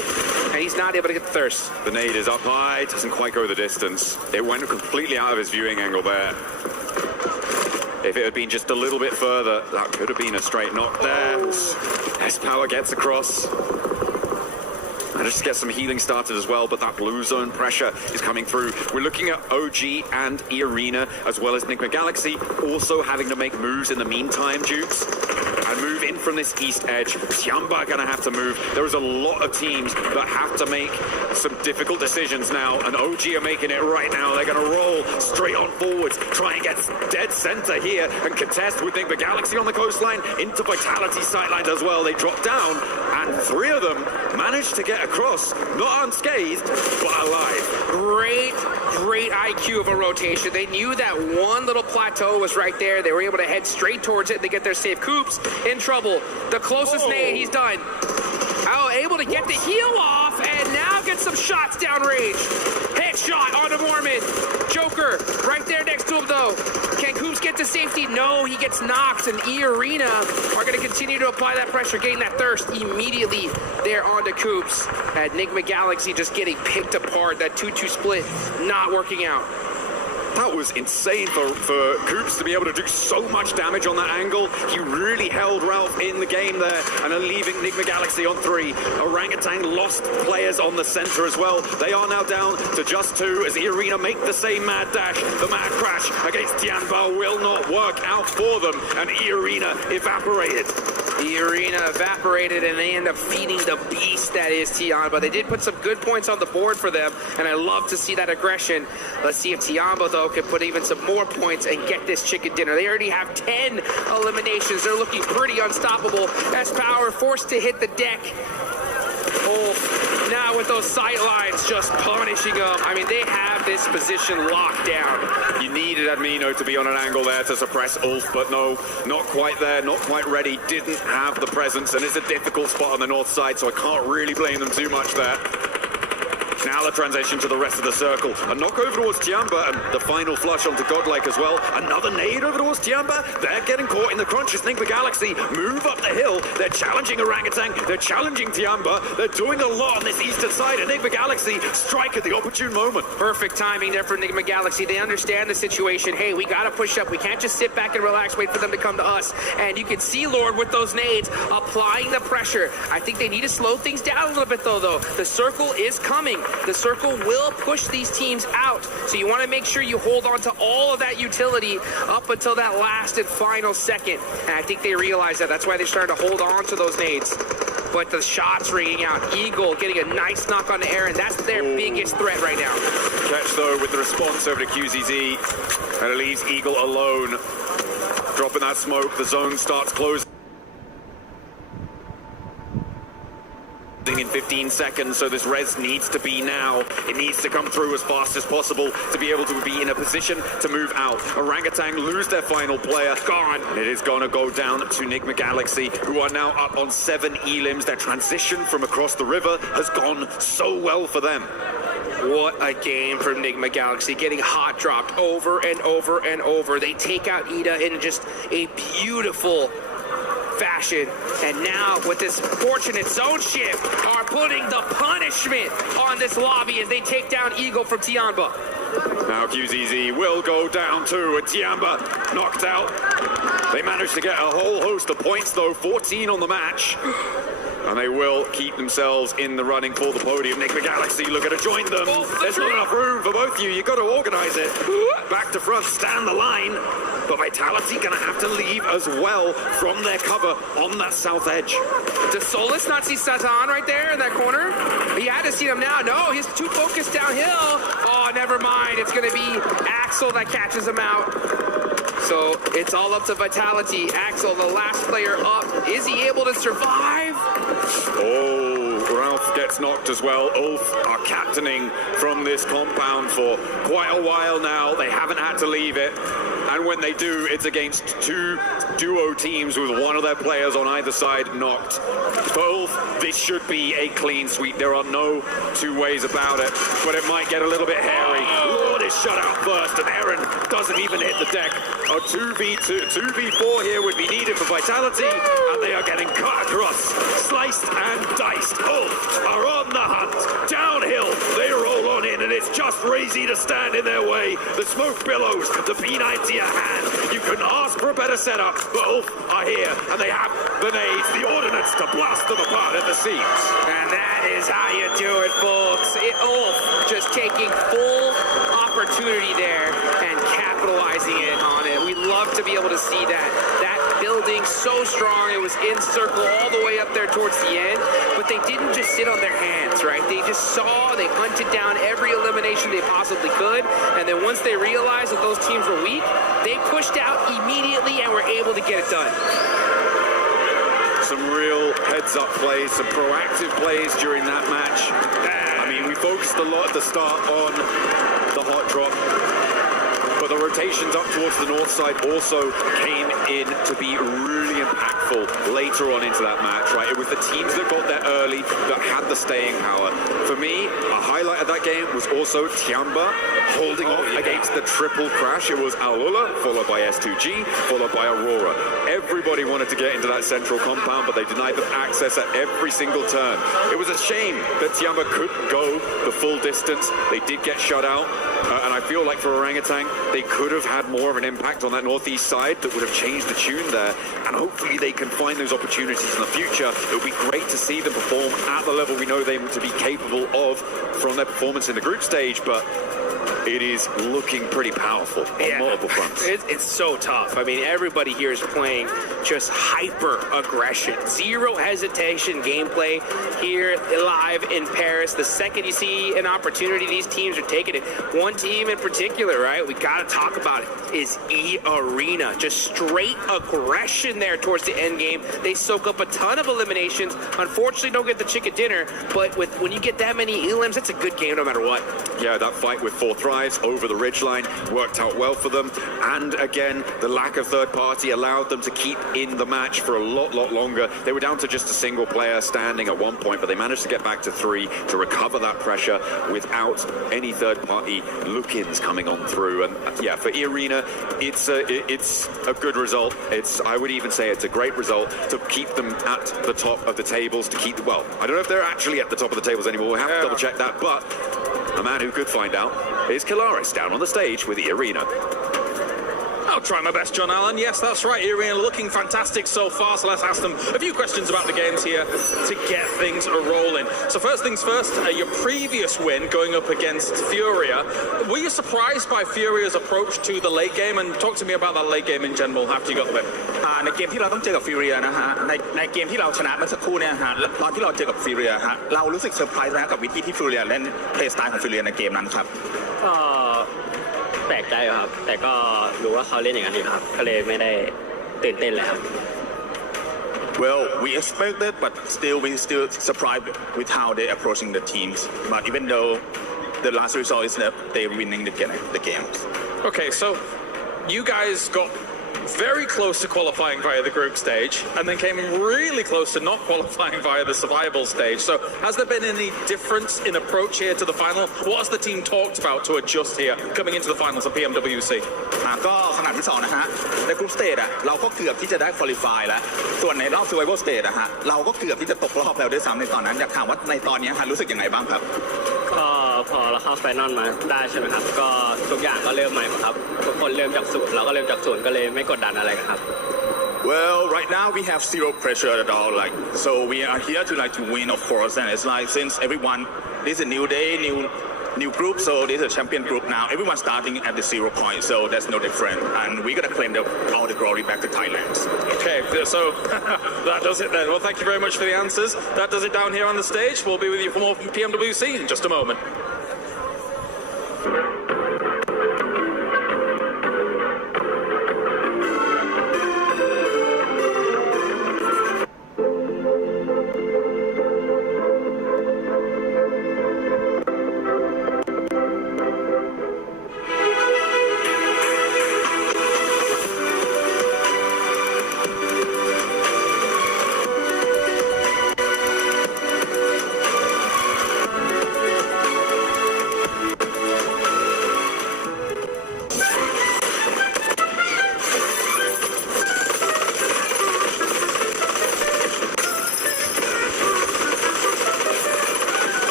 and he's not able to get the thirst. The nade is up high, doesn't quite go the distance. It went completely out of his viewing angle there. If it had been just a little bit further, that could have been a straight knock there. As Power gets across. And just get some healing started as well, but that blue zone pressure is coming through. We're looking at OG and E-Arena, as well as Enigma Galaxy, also having to make moves in the meantime, Dukes, and move in from this east edge. Tiamba gonna have to move. There is a lot of teams that have to make some difficult decisions now, and OG are making it right now. They're gonna roll straight on forwards, try and get dead center here, and contest with Enigma Galaxy on the coastline, into Vitality sidelines as well. They drop down, and 3 of them managed to get across, not unscathed, but alive. Great IQ of a rotation. They knew that one little plateau was right there. They were able to head straight towards it. They get their safe. Coops in trouble. The closest nade, he's done. Oh, able to get the heal off, and now get some shots downrange. Headshot onto Mormon. Joker right there next to him, though. Can Coops get to safety? No, he gets knocked, and E-Arena are going to continue to apply that pressure, getting that thirst immediately there onto Coops. Enigma Galaxy just getting picked apart. That 2-2 split not working out. That was insane for Coops to be able to do so much damage on that angle. He really held Ralph in the game there, and are leaving Enigma Galaxy on 3. Orangutan lost players on the center as well. They are now down to just 2 as E-Arena make the same mad dash. The mad crash against Tianbao will not work out for them, and E-Arena evaporated. E-Arena evaporated, and they end up feeding the beast that is Tiamba. They did put some good points on the board for them, and I love to see that aggression. Let's see if Tiamba, though, can put even some more points and get this chicken dinner. They already have 10 eliminations. They're looking pretty unstoppable. S Power forced to hit the deck. Now with those sight lines just punishing them. I mean, they have this position locked down. You needed Edmino to be on an angle there to suppress Ulf, but no, not quite there, not quite ready, didn't have the presence, and it's a difficult spot on the north side, so I can't really blame them too much there. Now the transition to the rest of the circle. A knock over towards Tiamba, and the final flush onto Godlike as well. Another nade over towards Tiamba. They're getting caught in the crunches. Enigma Galaxy move up the hill. They're challenging Orangutan. They're challenging Tiamba. They're doing a lot on this eastern side. Enigma Galaxy strike at the opportune moment. Perfect timing there for Enigma Galaxy. They understand the situation. Hey, we got to push up. We can't just sit back and relax, wait for them to come to us. And you can see Lord with those nades applying the pressure. I think they need to slow things down a little bit, though. The circle is coming. The circle will push these teams out, so you want to make sure you hold on to all of that utility up until that last and final second. And I think they realize that. That's why they're starting to hold on to those nades. But the shots ringing out. Eagle getting a nice knock on the air, and that's their biggest threat right now. Catch, though, with the response over to QZZ, and it leaves Eagle alone. Dropping that smoke, the zone starts closing in 15 seconds, so this res needs to be now. It needs to come through as fast as possible to be able to be in a position to move out. Orangutan lose their final player. Gone. It is going to go down to Enigma Galaxy, who are now up on 7 elims. Their transition from across the river has gone so well for them. What a game from Enigma Galaxy, getting hot dropped over and over and over. They take out Ida in just a beautiful fashion, and now with this fortunate zone shift are putting the punishment on this lobby as they take down Eagle from Tiamba. Now QZZ will go down too, and Tiamba knocked out. They managed to get a whole host of points though, 14 on the match. And they will keep themselves in the running for the podium. Enigma Galaxy looking to join them. There's not enough room for both of you. You've got to organize it. Back to front, stand the line. But Vitality going to have to leave as well from their cover on that south edge. Does Solus not see Satan right there in that corner? He had to see him now. No, he's too focused downhill. Oh, Oh, never mind. It's going to be Axel that catches him out. So it's all up to Vitality. Axel, the last player up. Is he able to survive? Oh, Ralph gets knocked as well. Ulf are captaining from this compound for quite a while now. They haven't had to leave it. And when they do, it's against two duo teams with one of their players on either side knocked. For Ulf, this should be a clean sweep. There are no two ways about it, but it might get a little bit hairy. Lord is shut out first, and Aaron doesn't even hit the deck. A 2v4 here would be needed for Vitality, and they are getting cut across, sliced and diced. Ulf are on the hunt. Downhill, they roll on in, and it's just Razy to stand in their way. The smoke billows, the P90 at hand. You couldn't ask for a better setup, but Ulf are here, and they have the nades, the ordnance to blast them apart at the seams. And that is how you do it, folks. Ulf just taking full opportunity there and capitalizing it on it. We love to be able to see that. That building so strong, it was in circle all the way up there towards the end, but they didn't just sit on their hands, right? They just saw, they hunted down every elimination they possibly could, and then once they realized that those teams were weak, they pushed out immediately and were able to get it done. Some real heads-up plays, some proactive plays during that match. I mean, we focused a lot at the start on the hot drop, but the rotations up towards the north side also came in to be really impactful later on into that match, right? It was the teams that got there early that had the staying power. For me, a highlight of that game was also Tiamba holding off against the triple crash. It was Alula, followed by S2G, followed by Aurora. Everybody wanted to get into that central compound, but they denied them access at every single turn. It was a shame that Tiamba couldn't go the full distance. They did get shut out. And I feel like for Orangutan, they could have had more of an impact on that northeast side that would have changed the tune there. And hopefully they can find those opportunities in the future. It would be great to see them perform at the level we know them to be capable of from their performance in the group stage. But it is looking pretty powerful on multiple fronts. It's so tough. I mean, everybody here is playing just hyper aggression. Zero hesitation gameplay here live in Paris. The second you see an opportunity, these teams are taking it. One team in particular, right, we got to talk about it, is E-Arena. Just straight aggression there towards the end game. They soak up a ton of eliminations. Unfortunately, don't get the chicken dinner, but when you get that many elims, it's a good game no matter what. Yeah, that fight with 4 thrives over the ridgeline worked out well for them. And again, the lack of third party allowed them to keep in the match for a lot longer. They were down to just a single player standing at one point, but they managed to get back to 3 to recover that pressure without any third party look-ins coming on through. And yeah, for E-Arena, it's a good result. I would even say it's a great result to keep them at the top of the tables, to keep, well, I don't know if they're actually at the top of the tables anymore. We'll have to double check that, but a man who could find out is Kalaris down on the stage with E-Arena. I'll try my best, John Allen. Yes, that's right. E-Arena looking fantastic so far, so let's ask them a few questions about the games here to get things rolling. So first things first, your previous win going up against Furia. Were you surprised by Furia's approach to the late game? And talk to me about that late game in general after you got the win. ในเกมที่เราต้องเจอกับฟิวเรียนะฮะในเกมที่เราชนะเมื่อสักครู่เนี่ยฮะตอนที่เราเจอกับฟิวเรียฮะเรารู้สึกเซอร์ไพรส์นะกับวิธีที่ฟิวเรียเล่นเพลย์สไตล์ของฟิวเรียในเกมนั้นครับ แปลกใจครับแต่ก็รู้ว่าเขาเล่นอย่างนั้นอยู่ครับก็เลยไม่ได้ตื่นเต้นเลยครับ Well, we expected, but we still surprised with how they approaching the teams. But even though the last result is that they're winning the games. Okay, so you guys got very close to qualifying via the group stage and then came really close to not qualifying via the survival stage. So has there been any difference in approach here to the final? What has the team talked about to adjust here coming into the finals of PMWC? ก็ขนาดที่2นะฮะในกรุ๊ปสเตจเราก็เกือบที่จะได้ควอลิฟายแล้วส่วนในรอบ survival stage ฮะเราก็เกือบที่จะตกรอบแล้วด้วยซ้ำในตอนนั้นอยากถามว่าในตอนนี้ฮะรู้สึกยังไงบ้างครับก็พอเราเข้าไฟนอลมาได้ใช่ไหมครับก็ทุกอย่างก็เริ่มใหม่ครับทุกคนเริ่มจากศูนย์เราก็เริ่มจากศูนย์ก็เลยไม่กดดันอะไรกันครับ Well, right now we have zero pressure at all. So we are here to win, of course. And it's since everyone, this is a new day, new group. So this is a champion group now. Everyone's starting at the 0 point. So that's no different. And we're gonna claim all the glory back to Thailand. Okay, so that does it then. Well, thank you very much for the answers. That does it down here on the stage. We'll be with you for more PMWC in just a moment.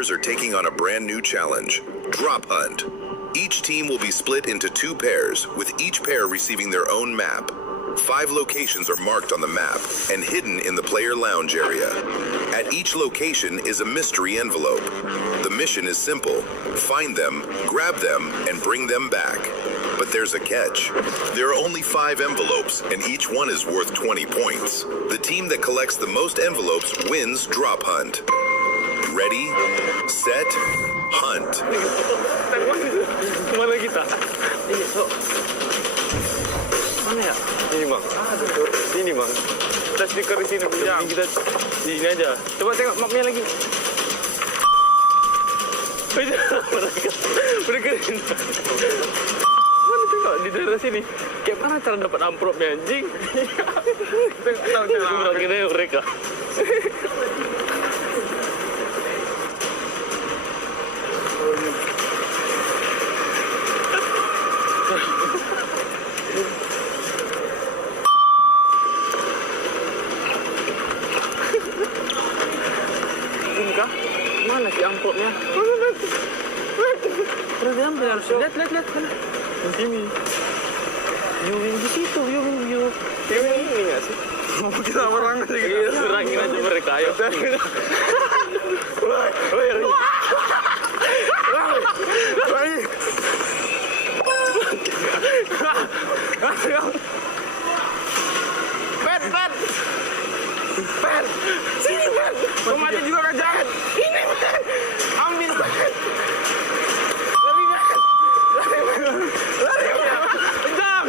players are taking on a brand new challenge, Drop Hunt. Each team will be split into 2 pairs, with each pair receiving their own map. 5 locations are marked on the map and hidden in the player lounge area. At each location is a mystery envelope. The mission is simple: find them, grab them, and bring them back. But there's a catch. There are only 5 envelopes, and each one is worth 20 points. The team that collects the most envelopes wins Drop Hunt. Ready, set, hunt. Kemana kita? Mana ya? Ini bang. Sini bang. Kita stiker di sini. Kita di sini aja. Coba tengok mapnya lagi. Mereka. Mana tengok di daerah sini? Kayak mana cara dapat amplopnya anjing? Tengok cara. Kira mereka. Mana si amplopnya? Udah diambil harus. Lihat. Di sini. Viewing di situ, viewing. Viewing ini nggak sih? Mau kita orang aja gitu. Iya, serangin aja mereka, ayo. Ben! Sini, Ben! Kau mati juga kan jahat? Ini, Ben! Ambil, Ben! Lari, Ben! Lari, Ben! Kejam!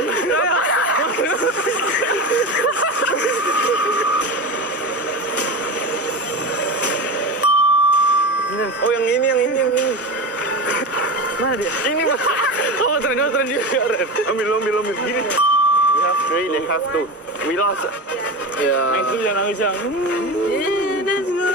Oh, yang ini. Mana dia? Ini, Mas! Oh, tren dia. Ambil. Gini. We have 3, they have 2. We lost. Yeah. Main dulu jangan nangis yang. Let's go.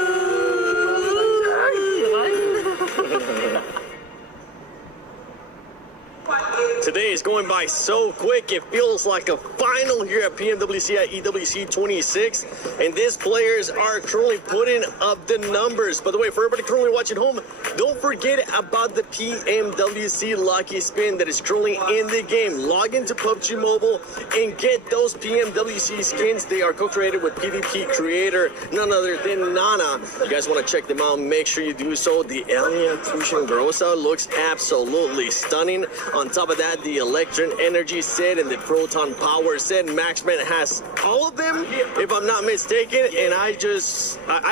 Today is going by so quick, it feels like a final here at PMWC at EWC 26. And these players are currently putting up the numbers. By the way, for everybody currently watching home, don't forget about the PMWC Lucky Spin that is currently in the game. Log into PUBG Mobile and get those PMWC skins. They are co-created with PvP creator, none other than Nana. You guys want to check them out, make sure you do so. The Alien Fusion Grossa looks absolutely stunning. On top of that, the Electron Energy set and the Proton Power set. Maxman has all of them, if I'm not mistaken, and I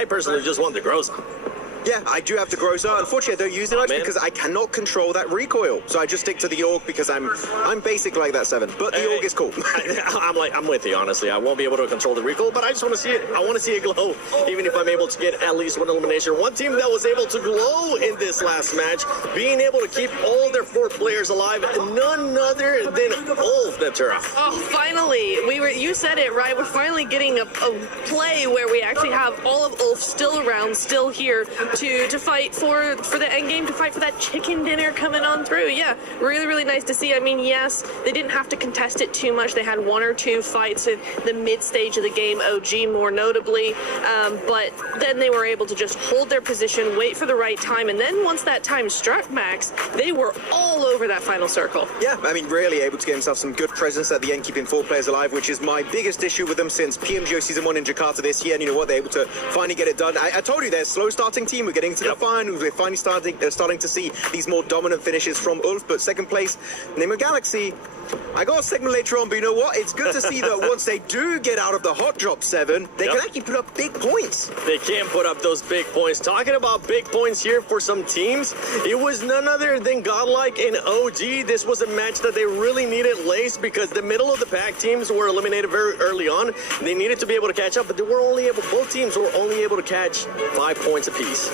personally just want the Grossa. Yeah, I do have the Grossa. Unfortunately, I don't use it much because I cannot control that recoil. So I just stick to the AUG because I'm basic like that, 7. But the AUG is cool. I'm with you, honestly. I won't be able to control the recoil, but I just want to see it. I want to see it glow, even if I'm able to get at least 1 elimination. One team that was able to glow in this last match, being able to keep all their 4 players alive, none other than Ulf, Natura. Oh, finally. You said it, right? We're finally getting a play where we actually have all of Ulf still around, still here, to fight for the end game, to fight for that chicken dinner coming on through. Yeah, really nice to see. I mean, yes, they didn't have to contest it too much. They had 1 or 2 fights in the mid stage of the game, OG more notably, but then they were able to just hold their position, wait for the right time, and then once that time struck, Max, they were all over that final circle. Yeah, I mean, really able to get himself some good presence at the end, keeping 4 players alive, which is my biggest issue with them since PMGO Season 1 in Jakarta this year. And you know what? They're able to finally get it done. I told you, they're a slow starting team. We're getting to the finals. We're finally starting to see these more dominant finishes from Ulf. But second place, Nemo Galaxy. I got a segment later on, but you know what? It's good to see that once they do get out of the hot drop 7, they can actually put up big points. They can put up those big points. Talking about big points here for some teams, it was none other than Godlike and OG. This was a match that they really needed Lace because the middle of the pack teams were eliminated very early on. They needed to be able to catch up, but both teams were only able to catch 5 points apiece.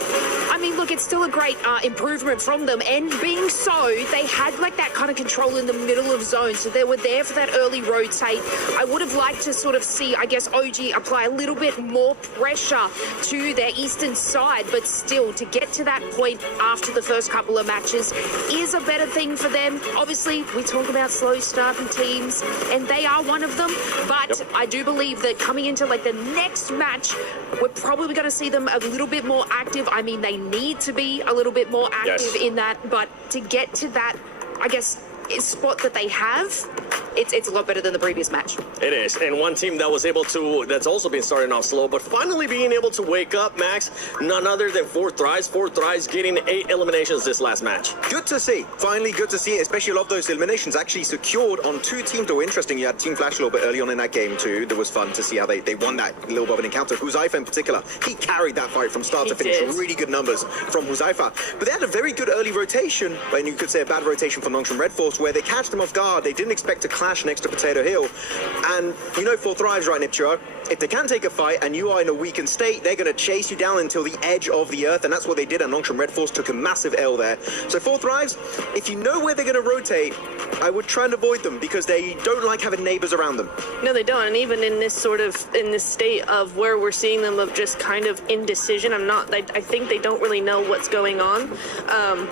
I mean, look, it's still a great improvement from them, and being so, they had like that kind of control in the middle of zone, so they were there for that early rotate. I would have liked to sort of see, I guess, OG apply a little bit more pressure to their eastern side, but still, to get to that point after the first couple of matches is a better thing for them. Obviously, we talk about slow starting teams, and they are one of them, but I do believe that coming into like the next match, we're probably going to see them a little bit more active active. I mean, they need to be a little bit more active in that, but to get to that, I guess, spot that they have, it's a lot better than the previous match. It is, and one team that was able to, that's also been starting off slow, but finally being able to wake up, Max, none other than 4Thrives. 4Thrives getting 8 eliminations this last match. Good to see. Finally, good to see it, especially a lot of those eliminations actually secured on 2 teams that were interesting. You had Team Flash a little bit early on in that game too. That was fun to see how they won that little bit of an encounter. Huzaifa in particular, he carried that fight from start to finish. Really good numbers from Huzaifa. But they had a very good early rotation, and you could say a bad rotation from Nongshim Red Force, where they catch them off guard. They didn't expect to clash next to Potato Hill. And you know 4Thrives, right, Nipchiro? If they can take a fight and you are in a weakened state, they're going to chase you down until the edge of the earth, and that's what they did, and Nongshim Red Force took a massive L there. So 4Thrives, if you know where they're going to rotate, I would try and avoid them because they don't like having neighbors around them. No, they don't, and even in this state of where we're seeing them of just kind of indecision, I think they don't really know what's going on,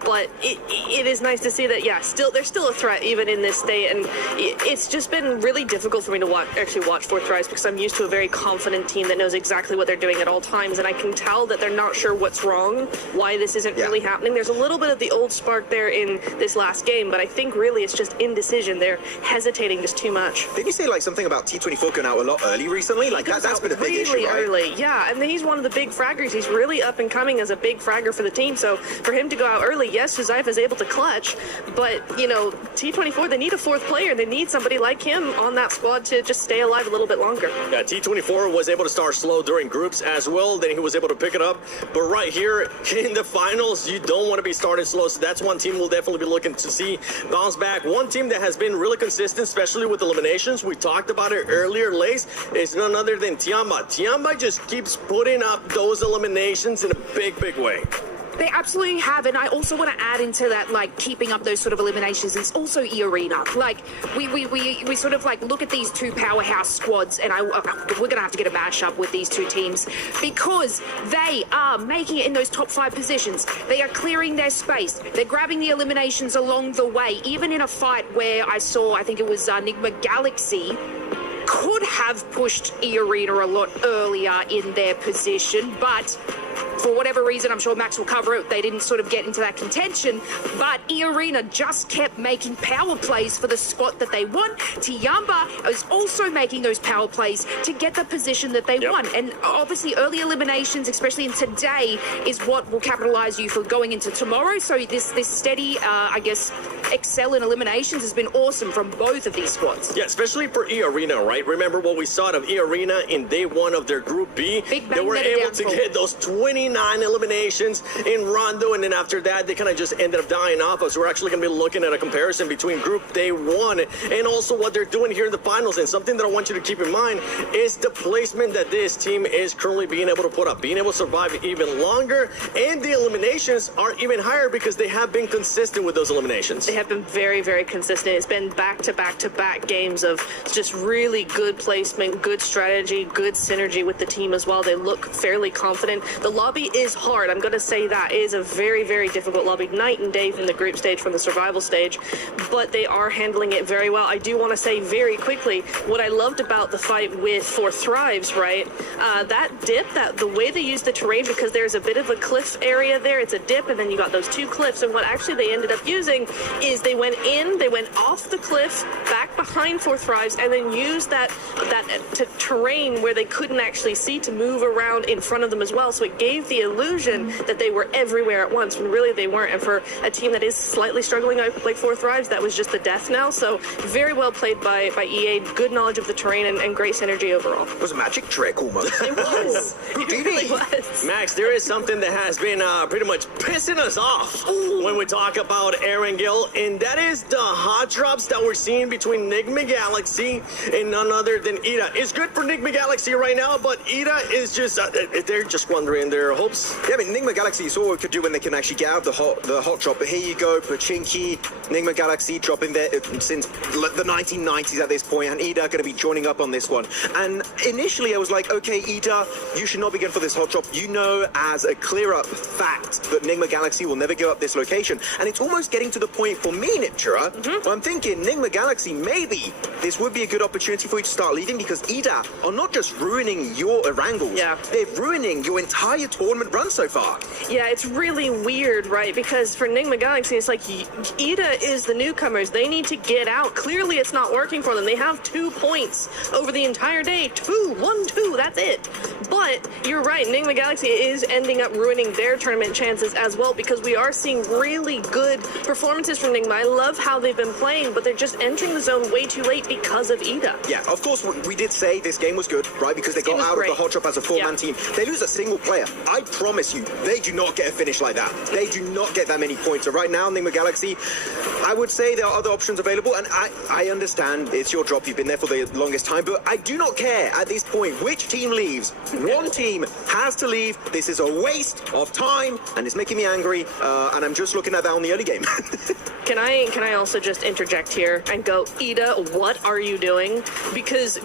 but it is nice to see that, yeah, they're still a threat even in this state, and it's just been really difficult for me to watch 4Thrives because I'm used to a very confident team that knows exactly what they're doing at all times, and I can tell that they're not sure what's wrong, why this isn't really happening. There's a little bit of the old spark there in this last game, but I think really it's just indecision. They're hesitating just too much. Didn't you say like something about T24 going out a lot early recently? Like that's been a big issue, right? Early, yeah, and he's one of the big fraggers. He's really up and coming as a big fragger for the team, so for him to go out early, yes, Huzaifa is able to clutch, but, you know, T24, they need a 4th player. They need somebody like him on that squad to just stay alive a little bit longer. Yeah, T24 was able to start slow during groups as well. Then he was able to pick it up. But right here in the finals, you don't want to be starting slow. So that's one team we'll definitely be looking to see bounce back. One team that has been really consistent, especially with eliminations, we talked about it earlier, Lace, is none other than Tiamba. Tiamba just keeps putting up those eliminations in a big, big way. They absolutely have, and I also want to add into that, like, keeping up those sort of eliminations is also E-Arena. Like, we sort of, like, look at these 2 powerhouse squads, and we're going to have to get a mash-up with these 2 teams because they are making it in those top 5 positions. They are clearing their space. They're grabbing the eliminations along the way, even in a fight where I think it was Enigma Galaxy, could have pushed E-Arena a lot earlier in their position, but for whatever reason, I'm sure Max will cover it, they didn't sort of get into that contention, but E-Arena just kept making power plays for the spot that they want. Tiamba is also making those power plays to get the position that they want. And obviously early eliminations, especially in today, is what will capitalize you for going into tomorrow. So this steady, I guess, excel in eliminations has been awesome from both of these squads. Yeah, especially for E-Arena, right? Remember what we saw of E-Arena in day 1 of their Group B? They were able to get those 29 eliminations in Rondo, and then after that, they kind of just ended up dying off us. We're actually going to be looking at a comparison between Group Day 1 and also what they're doing here in the finals. And something that I want you to keep in mind is the placement that this team is currently being able to put up, being able to survive even longer, and the eliminations are even higher because they have been consistent with those eliminations. They have been very, very consistent. It's been back-to-back-to-back games of just really good placement, good strategy, good synergy with the team as well. They look fairly confident. The lobby is hard. I'm going to say that. It is a very, very difficult lobby, night and day from the group stage, from the survival stage, but they are handling it very well. I do want to say very quickly, what I loved about the fight with 4Thrives, right? That dip, the way they used the terrain, because there's a bit of a cliff area there, it's a dip, and then you got those 2 cliffs, and what actually they ended up using is they went off the cliff, back behind 4Thrives, and then used that terrain where they couldn't actually see to move around in front of them as well. So it gave the illusion that they were everywhere at once when really they weren't. And for a team that is slightly struggling like 4Thrives, that was just the death knell. So very well played by EA. Good knowledge of the terrain and great synergy overall. It was a magic trick almost. It was. It really was. Max, there is something that has been pretty much pissing us off when we talk about Erangel, and that is the hot drops that we're seeing between Enigma Galaxy and none other than Ida. It's good for Enigma Galaxy right now, but Ida is just, they're just squandering their hopes. Yeah, I mean, Enigma Galaxy, you saw what it could do when they can actually get out of the hot drop, but here you go, Pachinki, Enigma Galaxy dropping there since the 1990s at this point, and Ida going to be joining up on this one. And initially I was like, okay, Ida, you should not be going for this hot drop. You know as a clear-up fact that Enigma Galaxy will never give up this location, and it's almost getting to the point for for me, Niptura, I'm thinking Nigma Galaxy, maybe this would be a good opportunity for you to start leading because Ida are not just ruining your Erangels, they're ruining your entire tournament run so far. Yeah, it's really weird, right? Because for Nigma Galaxy, it's like Ida is the newcomers. They need to get out. Clearly, it's not working for them. They have 2 points over the entire day. 1, 2, that's it. But you're right, Nigma Galaxy is ending up ruining their tournament chances as well because we are seeing really good performances from Nigma. I love how they've been playing, but they're just entering the zone way too late because of Ida. Yeah, of course, we did say this game was good, right? Because they got out of the hot drop as a 4-man team. They lose a single player. I promise you, they do not get a finish like that. They do not get that many points. So right now, Nigma Galaxy, I would say there are other options available, and I understand it's your drop. You've been there for the longest time, but I do not care at this point which team leaves. One team has to leave. This is a waste of time, and it's making me angry, and I'm just looking at that on the early game. Can I also just interject here and go, Ida, what are you doing? Because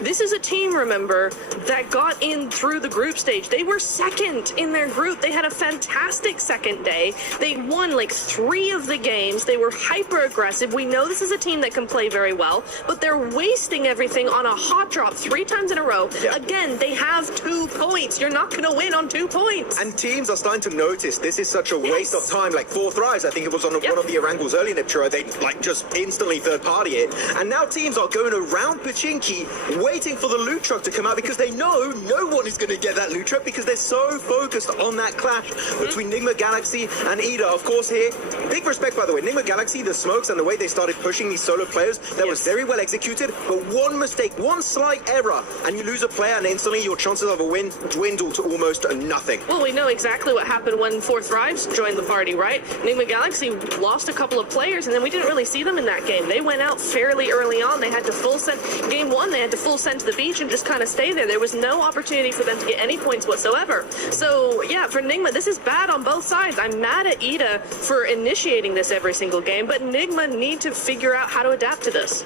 this is a team, remember, that got in through the group stage. They were second in their group. They had a fantastic second day. They won like 3 of the games. They were hyper aggressive. We know this is a team that can play very well, but they're wasting everything on a hot drop 3 times in a row. Yeah. Again, they have 2 points. You're not going to win on 2 points. And teams are starting to notice this is such a waste of time. Like 4 Thrives, I think it was on one of the Erangels early in Niptura. They like just instantly third party it. And now teams are going around Pachinki waiting for the loot truck to come out because they know no one is going to get that loot truck because they're so focused on that clash between Nigma Galaxy and Ida. Of course here, big respect by the way, Nigma Galaxy, the smokes and the way they started pushing these solo players, that was very well executed, but one mistake, one slight error, and you lose a player and instantly your chances of a win dwindle to almost nothing. Well, we know exactly what happened when 4 Thrives joined the party, right? Nigma Galaxy lost a couple of players and then we didn't really see them in that game. They went out fairly early on. They had to full send. Game 1, they had to full send to the beach and just kind of stay there. There was no opportunity for them to get any points whatsoever. So, yeah, for Nigma, this is bad on both sides. I'm mad at Ida for initiating this every single game, but Nigma need to figure out how to adapt to this.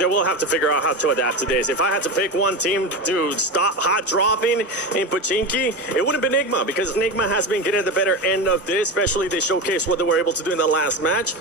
Yeah, we'll have to figure out how to adapt to this. If I had to pick one team to stop hot dropping in Pachinki, it wouldn't be Nigma, because Nigma has been getting the better end of this, especially they showcased what they were able to do in the last match.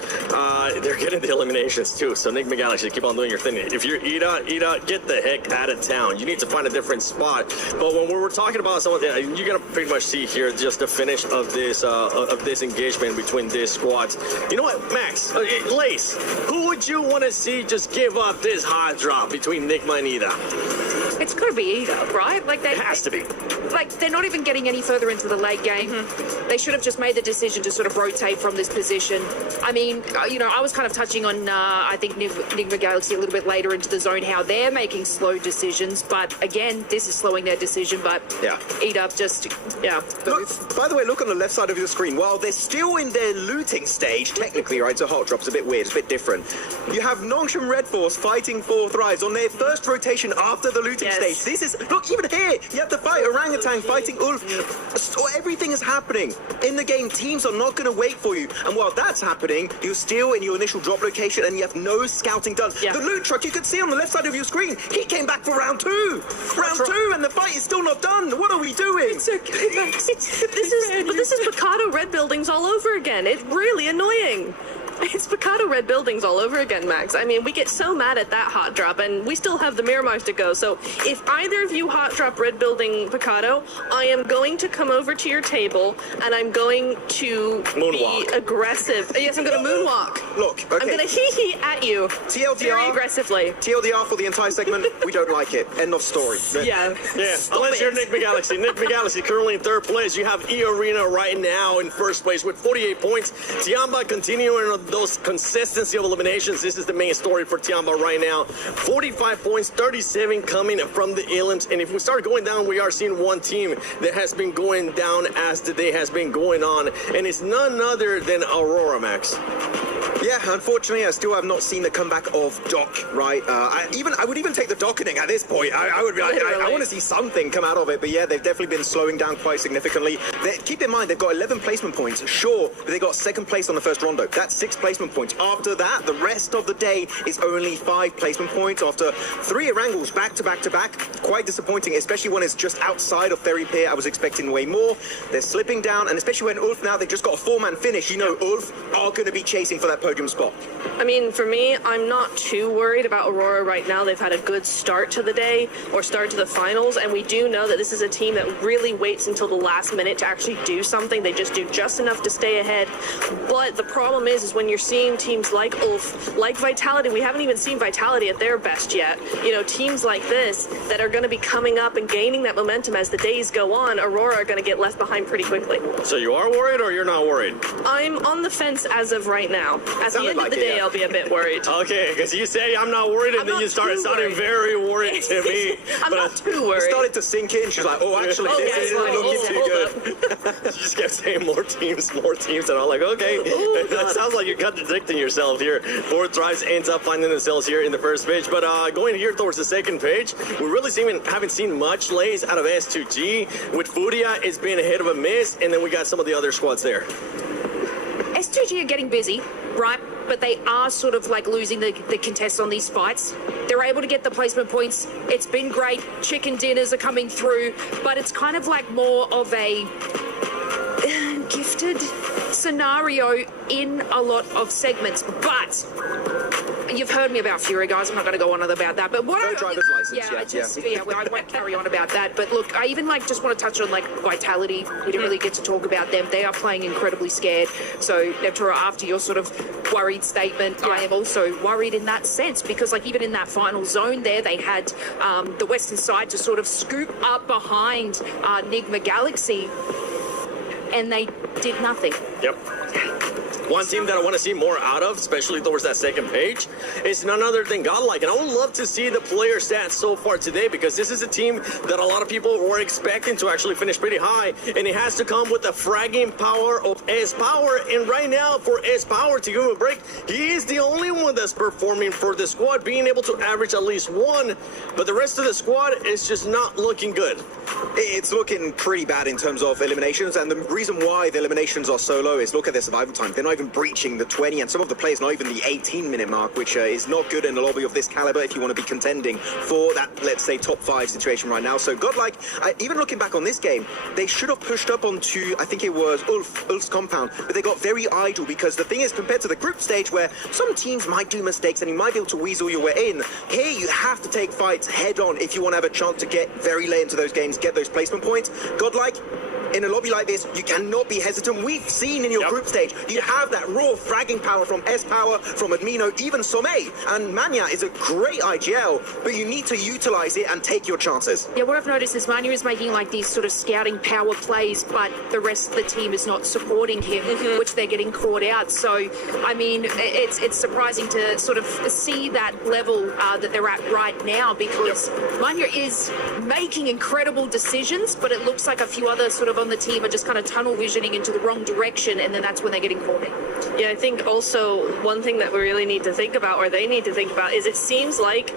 They're getting the eliminations too, so Nigma Galaxy, keep on doing your thing. If you're Ida, get the heck out of town. You need to find a different spot. But when we're talking about someone, you're gonna pretty much see here just the finish of this engagement between these squads. You know what, Max, Lace, who would you want to see just give up this hot drop between Nigma and Ida? It's got to be Ida, right? Like it has to be. Like, they're not even getting any further into the late game. They should have just made the decision to sort of rotate from this position. I mean, you know, I was kind of touching on, I think, Nigma Galaxy a little bit later into the zone, how they're making slow decisions. But again, this is slowing their decision. But Ida just, Look, by the way, look on the left side of your screen. While they're still in their looting stage, technically, right, so hot drop's a bit weird, it's a bit different. You have Nongshim Red Force fighting 4 Thrives on their first rotation after the looting stage. This is, look, even here, you have to fight Orangutan fighting Ulf. So everything is happening in the game. Teams are not going to wait for you. And while that's happening, you're still in your initial drop location and you have no scouting done. The loot truck, you can see on the left side of your screen, he came back for round 2. Round 2, and the fight is still not done. What are we doing? It's okay, Max. This is Picado Red Buildings all over again. It's really annoying. It's Picado Red Buildings all over again, Max. I mean, we get so mad at that hot drop, and we still have the Miramars to go. So if either of you hot drop Red Building Picado, I am going to come over to your table, and I'm going to be aggressive. Yes, I'm going to moonwalk. Look, okay. I'm going to hee-hee at you very aggressively. TLDR for the entire segment, we don't like it. End of story. Yeah. Unless you're Nigma Galaxy. Nigma Galaxy currently in 3rd place. You have E-Arena right now in 1st place with 48 points. Tiamba continuing on those consistency of eliminations. This is the main story for Tiamba right now. 45 points, 37 coming from the Elims. And if we start going down, we are seeing one team that has been going down as the day has been going on. And it's none other than Aurora, Max. Yeah, unfortunately, I still have not seen the comeback of Doc, right? I would even take the docketing at this point. I would be like, I want to see something come out of it. But yeah, they've definitely been slowing down quite significantly. Keep in mind, they've got 11 placement points, sure, but they got 2nd place on the first rondo. That's 6 6 placement points. After that, the rest of the day is only 5 placement points after 3 Erangels back to back to back. Quite disappointing, especially when it's just outside of Ferry Pier. I was expecting way more. They're slipping down, and especially when Ulf now, they've just got a 4-man finish. You know, Ulf are going to be chasing for that podium spot. I mean, for me, I'm not too worried about Aurora right now. They've had a good start to the day or start to the finals, and we do know that this is a team that really waits until the last minute to actually do something. They just do just enough to stay ahead. But the problem is when you're seeing teams like Ulf, like Vitality, we haven't even seen Vitality at their best yet. You know, teams like this that are going to be coming up and gaining that momentum as the days go on, Aurora are going to get left behind pretty quickly. So you are worried or you're not worried? I'm on the fence as of right now. At the end of the day, I'll be a bit worried. Okay, because you say I'm not worried, and then you started sounding very worried to me. I'm not too worried. It started to sink in. She's like, oh, actually, this isn't looking too good. She just kept saying more teams, and I'm like, okay. That sounds like you're contradicting yourself here. 4th Rise ends up finding themselves here in the first page, but going here towards the second page, we really haven't seen much lays out of S2G. With Furia, it's been a hit of a miss, and then we got some of the other squads there. S2G are getting busy, right? But they are sort of like losing the contest on these fights. They're able to get the placement points. It's been great. Chicken dinners are coming through, but it's kind of like more of a gifted scenario in a lot of segments. But you've heard me about Fury, guys. I'm not going to go on about that. But what no driver's license. I won't carry on about that. But look, I even just want to touch on Vitality. We didn't really get to talk about them. They are playing incredibly scared. So Neptura, after your sort of worried statement, I am also worried in that sense because even in that final zone there, they had the western side to sort of scoop up behind Nigma Galaxy, and they did nothing. Yep. One team that I want to see more out of, especially towards that second page, is none other than Godlike. And I would love to see the player stats so far today because this is a team that a lot of people were expecting to actually finish pretty high. And it has to come with the fragging power of S-Power. And right now, for S-Power to give him a break, he is the only one that's performing for the squad, being able to average at least 1. But the rest of the squad is just not looking good. It's looking pretty bad in terms of eliminations, and the reason why the eliminations are so low is look at their survival time. They're not even breaching the 20, and some of the players not even the 18-minute mark, which is not good in a lobby of this caliber if you want to be contending for that, let's say, top 5 situation right now. So Godlike, even looking back on this game, they should have pushed up onto, I think it was Ulf's compound, but they got very idle because the thing is, compared to the group stage where some teams might do mistakes and you might be able to weasel your way in, here you have to take fights head on if you want to have a chance to get very late into those games, get those placement points. Godlike, in a lobby like this, you cannot be hesitant. We've seen in your group stage, you have that raw fragging power from S-Power, from Admino, even Somei. And Manya is a great IGL, but you need to utilize it and take your chances. Yeah, what I've noticed is Manya is making these sort of scouting power plays, but the rest of the team is not supporting him, which they're getting caught out. So, I mean, it's surprising to sort of see that level that they're at right now because Manya is making incredible decisions, but it looks like a few other sort of on the team are just kind of tunnel visioning into the wrong direction, and then that's when they're getting caught in. Yeah, I think also one thing that we really need to think about, or they need to think about, is it seems like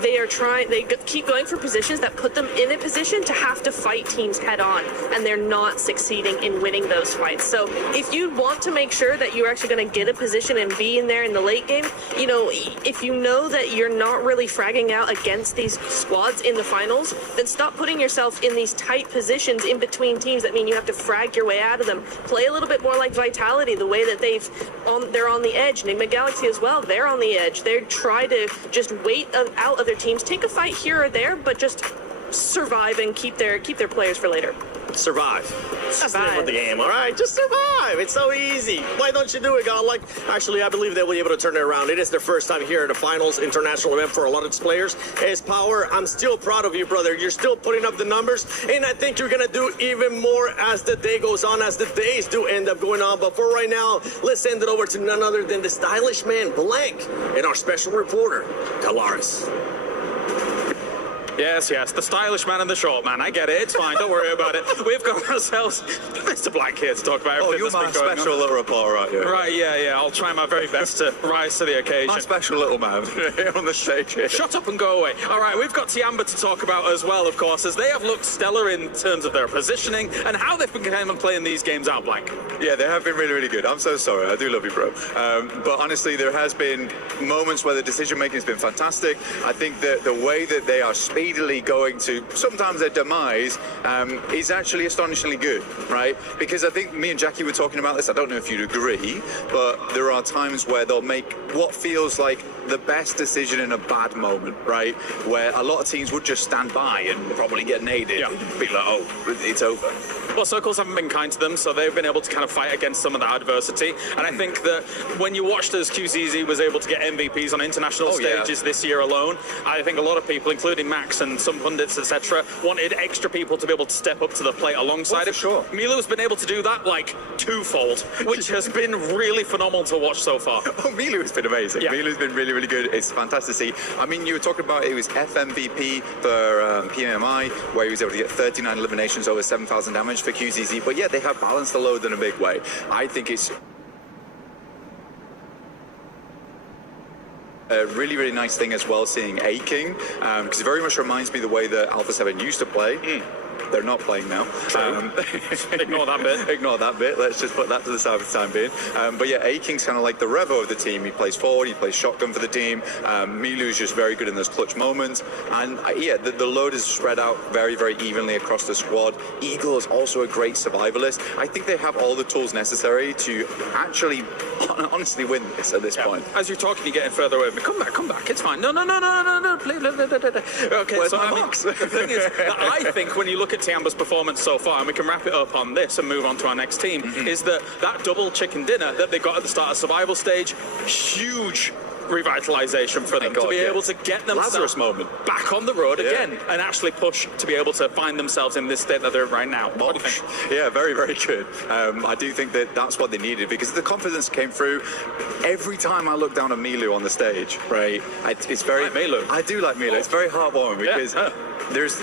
they keep going for positions that put them in a position to have to fight teams head on, and they're not succeeding in winning those fights. So if you want to make sure that you're actually going to get a position and be in there in the late game, you know, if you know that you're not really fragging out against these squads in the finals, then stop putting yourself in these tight positions in between teams that mean you have to frag your way out of them. Play a little bit more like Vitality, the way that they're on the edge. Nigma Galaxy as well, they're on the edge. They try to just wait out other teams, take a fight here or there, but just survive and keep their players for later. Survive. That's the name of the game, all right? Just survive. It's so easy. Why don't you do it, Godlike? Actually, I believe they'll be able to turn it around. It is their first time here at the finals international event for a lot of these players. S-Power, I'm still proud of you, brother. You're still putting up the numbers, and I think you're going to do even more as the day goes on, as the days do end up going on. But for right now, let's send it over to none other than the stylish man, Blank, and our special reporter, Kalaris. Yes, the stylish man and the short man. I get it. It's fine. Don't worry about it. We've got ourselves Mr. Black here to talk about everything. Oh, you're my special little report, right? Right, yeah. I'll try my very best to rise to the occasion. My special little man on the stage here. Shut up and go away. All right, we've got Tiamba to talk about as well, of course, as they have looked stellar in terms of their positioning and how they've been kind of playing these games out, Blank. Yeah, they have been really, really good. I'm so sorry. I do love you, bro. But honestly, there has been moments where the decision-making has been fantastic. I think that the way that they are speedily going to sometimes their demise is actually astonishingly good, right? Because I think me and Jackie were talking about this. I don't know if you'd agree, but there are times where they'll make what feels like the best decision in a bad moment, right? Where a lot of teams would just stand by and probably get naded and be like, oh, it's over. Well, Circles haven't been kind to them, so they've been able to kind of fight against some of that adversity. And I think that when you watched as QZZ was able to get MVPs on international stages this year alone, I think a lot of people, including Max and some pundits, etc., wanted extra people to be able to step up to the plate alongside him. Sure. Milu's been able to do that like twofold, which has been really phenomenal to watch so far. Oh, Milu has been amazing. Yeah. Milu's been really, really good. It's fantastic to see. I mean, you were talking about it was FMVP for PMI, where he was able to get 39 eliminations over 7,000 damage for QZZ. But yeah, they have balanced the load in a big way. I think it's a really, really nice thing as well seeing A-King, because it very much reminds me the way that Alpha 7 used to play. They're not playing now. Ignore that bit. Ignore that bit. Let's just put that to the side for the time being. But yeah, A-King's kind of like the Revo of the team. He plays forward, he plays shotgun for the team. Milu's just very good in those clutch moments. And yeah, the load is spread out very, very evenly across the squad. Eagle is also a great survivalist. I think they have all the tools necessary to actually honestly win this at this point. As you're talking, you're getting further away. Come back. It's fine. No. Please. Okay, where's so my box? The thing is, I think when you look at Tiamba's performance so far, and we can wrap it up on this and move on to our next team, is that double chicken dinner that they got at the start of survival stage, huge revitalization for them to be able to get themselves back on the road again and actually push to be able to find themselves in this state that they're in right now. What do you think? Yeah, very, very good. I do think that that's what they needed, because the confidence came through every time I look down at Milu on the stage, right? It's very... Like Milu. I do like Milu. It's very heartwarming because there's...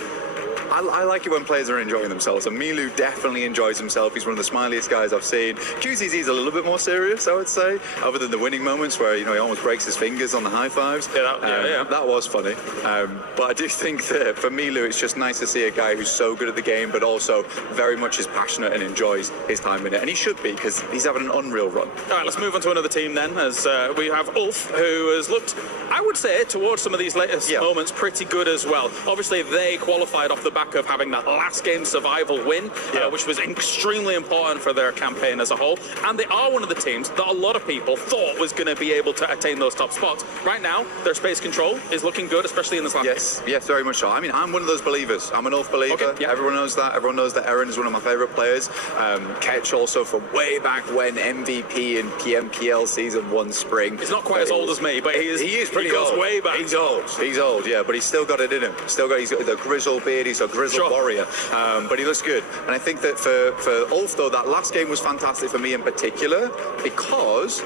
I like it when players are enjoying themselves, and Milu definitely enjoys himself. He's one of the smiliest guys I've seen. QZZ is a little bit more serious, I would say, other than the winning moments where, you know, he almost breaks his fingers on the high fives. That was funny. But I do think that for Milu, it's just nice to see a guy who's so good at the game, but also very much is passionate and enjoys his time in it. And he should be, because he's having an unreal run. All right, let's move on to another team then, as we have Ulf, who has looked, I would say, towards some of these latest moments, pretty good as well. Obviously, they qualified off the back of having that last game survival win, which was extremely important for their campaign as a whole. And they are one of the teams that a lot of people thought was going to be able to attain those top spots. Right now, their space control is looking good, especially in this last game. Yes, very much so. I mean, I'm one of those believers. I'm an Ulf believer. Okay, Everyone knows that. Everyone knows that Eren is one of my favorite players. Ketch also from way back when, MVP in PMPL Season 1 Spring. He's not quite as old as me, but he is pretty old. He goes way back. He's old, yeah, but he's still got it in him. He's got the grizzled beard, he's a grizzled warrior, but he looks good. And I think that for Ulf, though, that last game was fantastic for me in particular, because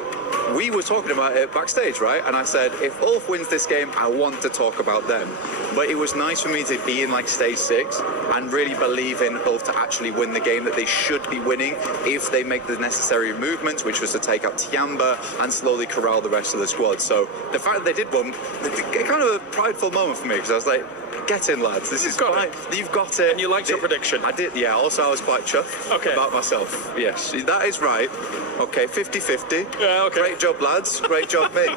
we were talking about it backstage, right? And I said, if Ulf wins this game, I want to talk about them. But it was nice for me to be in like stage 6 and really believe in Ulf to actually win the game that they should be winning if they make the necessary movements, which was to take out Tiamba and slowly corral the rest of the squad. So the fact that they did win, kind of a prideful moment for me, because I was like, get in, lads. This is fine. You've got it. And you liked your prediction. I did, yeah. Also, I was quite chuffed about myself. Yes, that is right. Okay, 50-50. Yeah, okay. Great job, lads. Great job, me.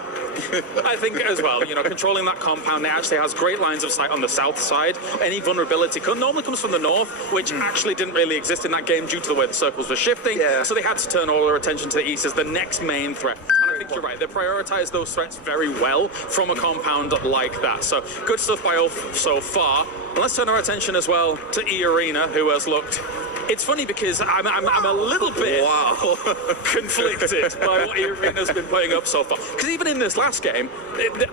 I think as well, you know, controlling that compound, it actually has great lines of sight on the south side. Any vulnerability normally comes from the north, which actually didn't really exist in that game due to the way the circles were shifting. Yeah. So they had to turn all their attention to the east as the next main threat. And I think you're right. They prioritized those threats very well from a compound like that. So good stuff by Ulf so far. And let's turn our attention as well to E-Arena, who has looked... It's funny because I'm a little bit conflicted by what E-Arena's been putting up so far. Because even in this last game,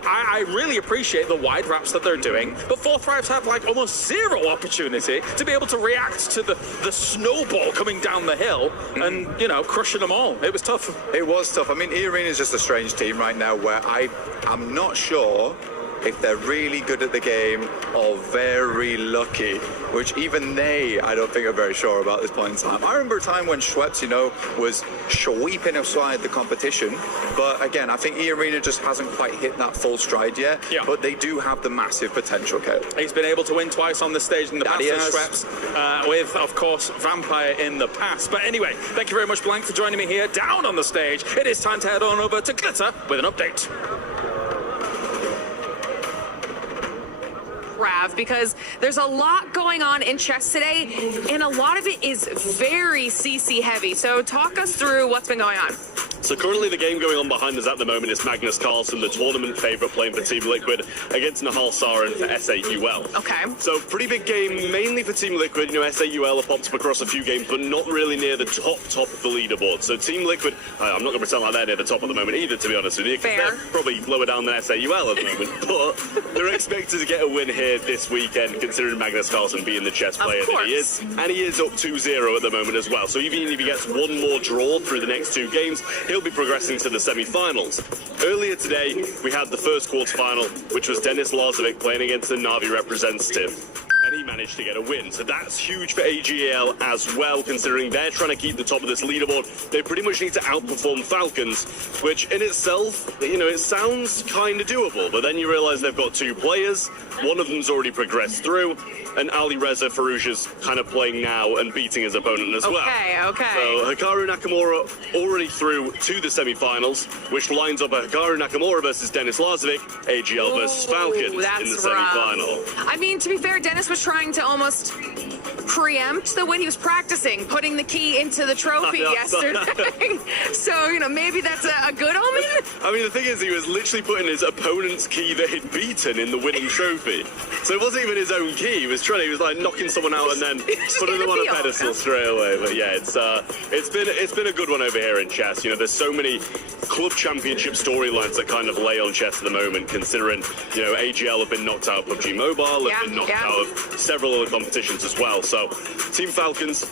I really appreciate the wide wraps that they're doing, but Fourth Thrives have like almost zero opportunity to be able to react to the snowball coming down the hill and, you know, crushing them all. It was tough. It was tough. I mean, E-Arena is just a strange team right now where I'm not sure if they're really good at the game or very lucky, which even they, I don't think, are very sure about at this point in time. I remember a time when Schweppes, was sweeping aside the competition, but again, I think E-Arena just hasn't quite hit that full stride yet, but they do have the massive potential, Kale. He's been able to win twice on the stage in the past, Schweppes, with, of course, Vampire in the past. But anyway, thank you very much, Blank, for joining me here down on the stage. It is time to head on over to Glitter with an update. Because there's a lot going on in chess today, and a lot of it is very CC heavy. So talk us through what's been going on. So currently the game going on behind us at the moment is Magnus Carlsen, the tournament favourite, playing for Team Liquid against Nihal Sarin for SAUL. Okay. So pretty big game, mainly for Team Liquid. SAUL have popped up across a few games, but not really near the top of the leaderboard. So Team Liquid, I'm not going to pretend like they're near the top at the moment either, to be honest with you, because they're probably lower down than SAUL at the moment. But they're expected to get a win here this weekend, considering Magnus Carlsen being the chess player that he is. And he is up 2-0 at the moment as well. So even if he gets one more draw through the next two games, he'll be progressing to the semi-finals. Earlier today, we had the first quarter-final, which was Denis Lazovic playing against the Na'Vi representative, and he managed to get a win. So that's huge for AGL as well, considering they're trying to keep the top of this leaderboard. They pretty much need to outperform Falcons, which in itself, it sounds kind of doable, but then you realize they've got two players, one of them's already progressed through, and Ali Reza Farouja's kind of playing now and beating his opponent as well. Okay. So Hikaru Nakamura already through to the semi-finals, which lines up a Hikaru Nakamura versus Denis Lazovic, AGL versus Falcons in the semi-final. I mean, to be fair, Denis was trying to almost preempt the win. He was practicing putting the key into the trophy yesterday. So, maybe that's a good omen? I mean, the thing is, he was literally putting his opponent's key that he'd beaten in the winning trophy. So it wasn't even his own key. He was like knocking someone out and then putting them on a pedestal straight away. But yeah, it's been a good one over here in chess. There's so many club championship storylines that kind of lay on chess at the moment, considering, AGL have been knocked out of PUBG Mobile, have been knocked out of several other competitions as well. So Team Falcons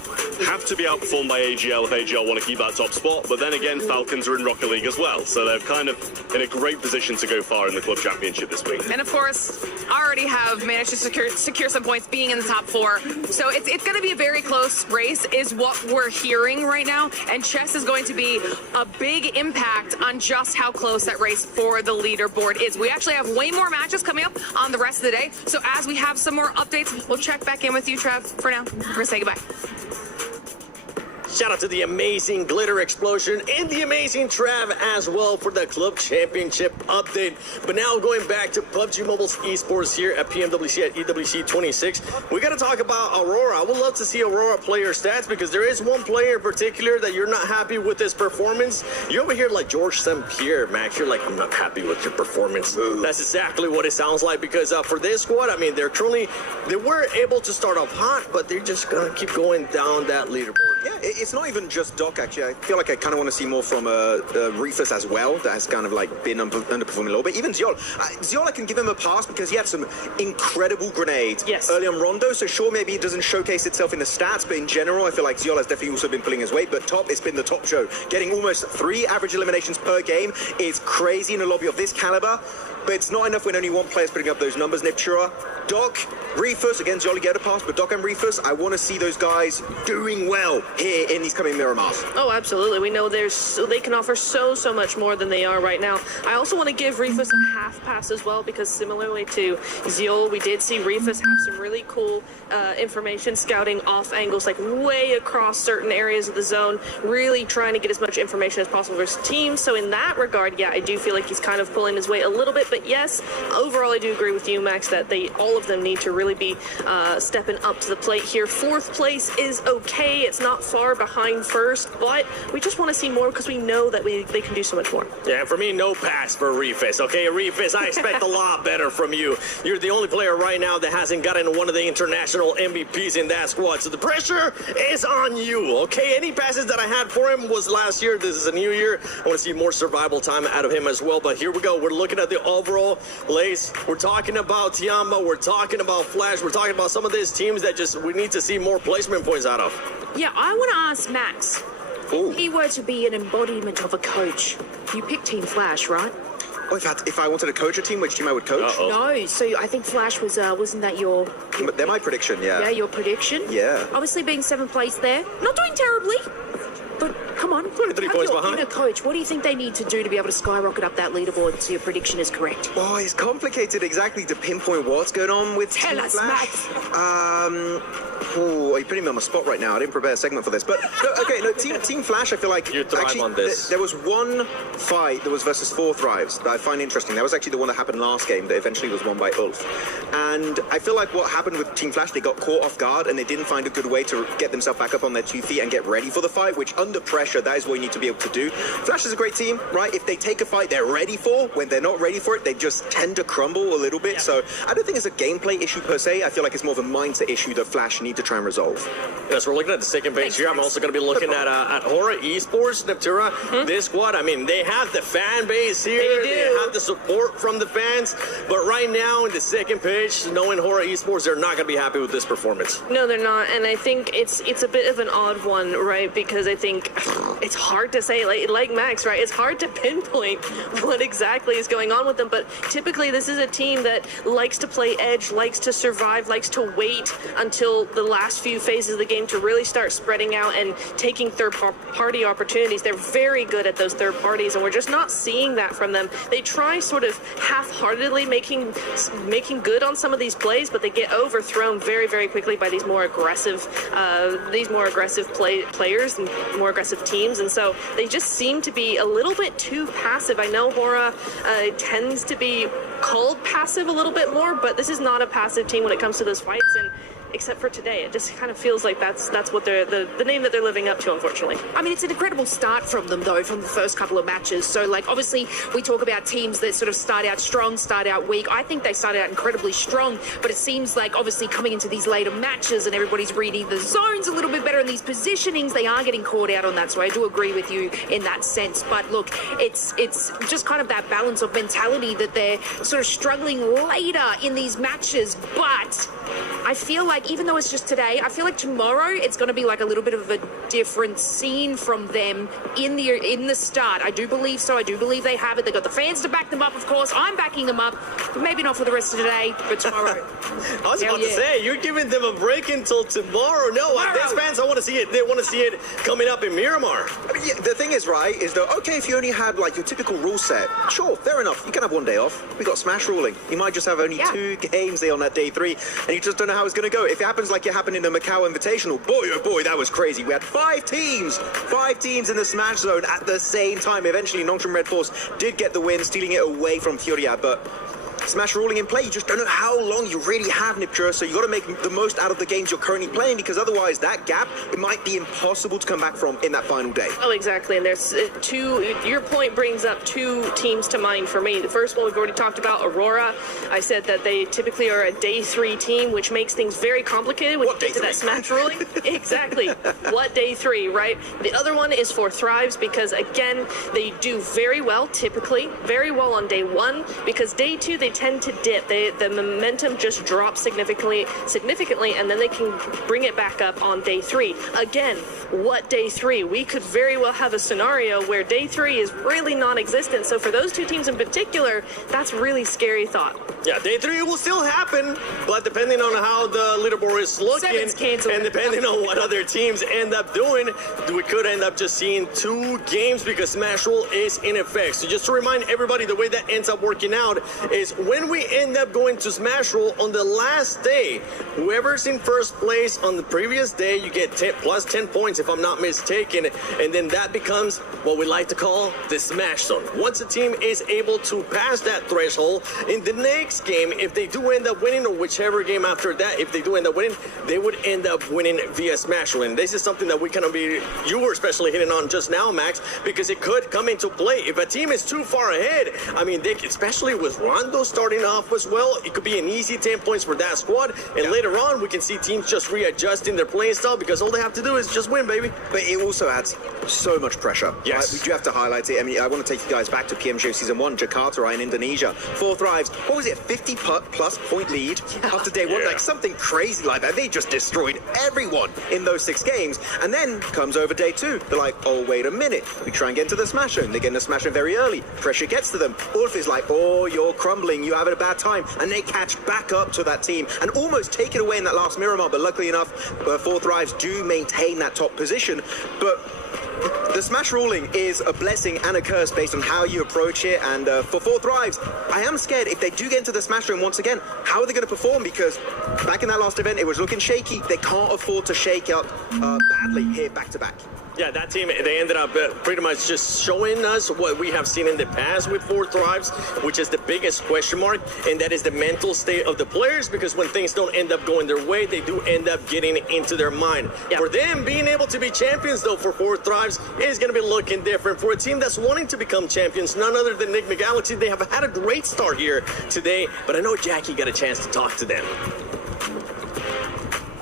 have to be outperformed by AGL if AGL want to keep that top spot. But then again, Falcons are in Rocket League as well. So they're kind of in a great position to go far in the club championship this week. And of course, already have managed to secure some points being in the top 4. So it's going to be a very close race is what we're hearing right now. And chess is going to be a big impact on just how close that race for the leaderboard is. We actually have way more matches coming up on the rest of the day. So as we have some more updates, we'll check back in with you, Trev. For now, we're going to say goodbye. Shout out to the amazing Glitter Explosion and the amazing Trav as well for the Club Championship update. But now going back to PUBG Mobile's esports here at PMWC at EWC 26, we got to talk about Aurora. I would love to see Aurora player stats because there is one player in particular that you're not happy with his performance. You're over here like George St. Pierre, Max. You're like, I'm not happy with your performance. That's exactly what it sounds like because for this squad, I mean, they were able to start off hot, but they're just going to keep going down that leaderboard. Yeah, it's not even just Doc, actually. I feel like I kind of want to see more from CRic-FIix as well. That has kind of like been underperforming a little bit. Even Ziol. Ziol, I can give him a pass because he had some incredible grenades early on Rondo. So sure, maybe it doesn't showcase itself in the stats, but in general, I feel like Ziol has definitely also been pulling his weight. But top, it's been the top show. Getting almost 3 average eliminations per game is crazy in a lobby of this caliber. But it's not enough when only one player's putting up those numbers. Niptura, Doc, CRic-FIix, again, Jolly get a pass, but Doc and CRic-FIix, I want to see those guys doing well here in these coming Miramars. Oh, absolutely. We know they can offer so much more than they are right now. I also want to give CRic-FIix a half pass as well, because similarly to Ziol, we did see CRic-FIix have some really cool information scouting off angles, like way across certain areas of the zone, really trying to get as much information as possible versus teams. So in that regard, yeah, I do feel like he's kind of pulling his weight a little bit. But yes, overall, I do agree with you, Max, that all of them need to really be stepping up to the plate here. 4th place is okay. It's not far behind 1st, but we just want to see more because we know that they can do so much more. Yeah, for me, no pass for CRic-FIix. Okay, CRic-FIix, I expect a lot better from you. You're the only player right now that hasn't gotten one of the international MVPs in that squad, so the pressure is on you, okay? Any passes that I had for him was last year. This is a new year. I want to see more survival time out of him as well, but here we go. We're looking at the overall Lace. We're talking about Tiamba. We're talking about Flash. We're talking about some of these teams that we need to see more placement points out of. Yeah, I want to ask Max. If he were to be an embodiment of a coach, you pick Team Flash, right? Oh, if I wanted to coach a team, which team I would coach? No, so I think Flash was, wasn't that your... They're my prediction, yeah. Yeah, your prediction? Yeah. Obviously being 7th place there. Not doing terribly, but come on. 23 points behind. Inner coach, what do you think they need to do to be able to skyrocket up that leaderboard so your prediction is correct? Oh, it's complicated exactly to pinpoint what's going on with Tell Team us, Flash. Max. You're putting me on the spot right now. I didn't prepare a segment for this, but Team Flash. I feel like you thrive actually on this. There was one fight that was versus 4 Thrives that I find interesting. That was actually the one that happened last game that eventually was won by Ulf. And I feel like what happened with Team Flash, they got caught off guard and they didn't find a good way to get themselves back up on their 2 feet and get ready for the fight. Which under pressure, that is what you need to be able to do. Flash is a great team, right? If they take a fight they're ready for, when they're not ready for it, they just tend to crumble a little bit. Yeah. So I don't think it's a gameplay issue per se. I feel like it's more of a mindset issue that Flash need to try and resolve. Yes, we're looking at the second page here. I'm also going to be looking at Hora Esports, Neptura. This squad, I mean, they have the fan base here. They have the support from the fans. But right now, in the second page, knowing Hora Esports, they're not going to be happy with this performance. No, they're not. And I think it's a bit of an odd one, right? Because I think it's hard to say, like Max, right? It's hard to pinpoint what exactly is going on with them. But typically, this is a team that likes to play edge, likes to survive, likes to wait until the last few phases of the game to really start spreading out and taking third-party opportunities. They're very good at those third parties, and we're just not seeing that from them. They try sort of half-heartedly making good on some of these plays, but they get overthrown very, very quickly by these more aggressive players and more aggressive teams, and so they just seem to be a little bit too passive. I know Hora tends to be called passive a little bit more, but this is not a passive team when it comes to those fights, and except for today, it just kind of feels like that's what they're the name that they're living up to, unfortunately. I mean, it's an incredible start from them, though, from the first couple of matches. So, like, obviously, we talk about teams that sort of start out strong, start out weak. I think they started out incredibly strong, but it seems like, obviously, coming into these later matches and everybody's reading the zones a little bit better in these positionings, they are getting caught out on that. So I do agree with you in that sense. But, look, it's just kind of that balance of mentality that they're sort of struggling later in these matches. But I feel like, even though it's just today, I feel like tomorrow it's going to be like a little bit of a different scene from them in the start. I do believe so. I do believe they have it. They've got the fans to back them up, of course. I'm backing them up, but maybe not for the rest of today, but tomorrow. I was about to say, you're giving them a break until tomorrow. No, these fans, I want to see it. They want to see it coming up in Miramar. I mean, yeah, the thing is, right, is that, okay, if you only had, like, your typical rule set, sure, fair enough. You can have one day off. We got Smash ruling. You might just have only 2 games there on that day 3, and you just don't know how it's going to go. If it happens like it happened in the Macau Invitational, boy, oh boy, that was crazy. We had 5 teams in the Smash Zone at the same time. Eventually, Nongtron Red Force did get the win, stealing it away from Furia, but Smash ruling in play, you just don't know how long you really have, Niptura, so you got to make the most out of the games you're currently playing, because otherwise that gap, it might be impossible to come back from in that final day. Oh, exactly, and there's your point brings up 2 teams to mind for me. The first one we've already talked about, Aurora. I said that they typically are a day 3 team, which makes things very complicated when you get to that Smash ruling. Exactly. What day 3, right? The other one is for Thrives, because again, they do very well, typically, very well on day 1, because day 2, they tend to dip. The momentum just drops significantly, and then they can bring it back up on day 3. Again, what day 3? We could very well have a scenario where day 3 is really non-existent. So for those 2 teams in particular, that's really scary thought. Yeah, day 3 will still happen, but depending on how the leaderboard is looking, and depending on what other teams end up doing, we could end up just seeing 2 games because Smash Rule is in effect. So just to remind everybody, the way that ends up working out is when we end up going to Smash Roll on the last day, whoever's in first place on the previous day, you get plus 10 points if I'm not mistaken, and then that becomes what we like to call the Smash Zone. Once a team is able to pass that threshold, in the next game, if they do end up winning, or whichever game after that, if they do end up winning, they would end up winning via Smash Roll. And this is something that you were especially hitting on just now, Max, because it could come into play. If a team is too far ahead, I mean, especially with Rondo's starting off as well. It could be an easy 10 points for that squad. And later on, we can see teams just readjusting their playing style because all they have to do is just win, baby. But it also adds so much pressure. Yes. Right? We do have to highlight it. I mean, I want to take you guys back to PMGO Season 1, Jakarta, right, in Indonesia. 4 Thrives, what was it, 50-plus point lead after day one? Like something crazy like that. They just destroyed everyone in those 6 games. And then comes over day 2. They're like, oh, wait a minute. We try and get into the smash zone. They get in the smash zone very early. Pressure gets to them. Ulf is like, oh, you're crumbling. You have a bad time. And they catch back up to that team and almost take it away in that last Miramar. But luckily enough, 4 Thrives do maintain that top position. But the smash ruling is a blessing and a curse based on how you approach it. And for 4 Thrives, I am scared if they do get into the smash room once again, how are they going to perform? Because back in that last event, it was looking shaky. They can't afford to shake up badly here back to back. Yeah, that team, they ended up pretty much just showing us what we have seen in the past with 4 Thrives, which is the biggest question mark, and that is the mental state of the players, because when things don't end up going their way, they do end up getting into their mind. Yeah. For them, being able to be champions, though, for 4 Thrives is going to be looking different. For a team that's wanting to become champions, none other than Enigma Galaxy, they have had a great start here today, but I know Jackie got a chance to talk to them.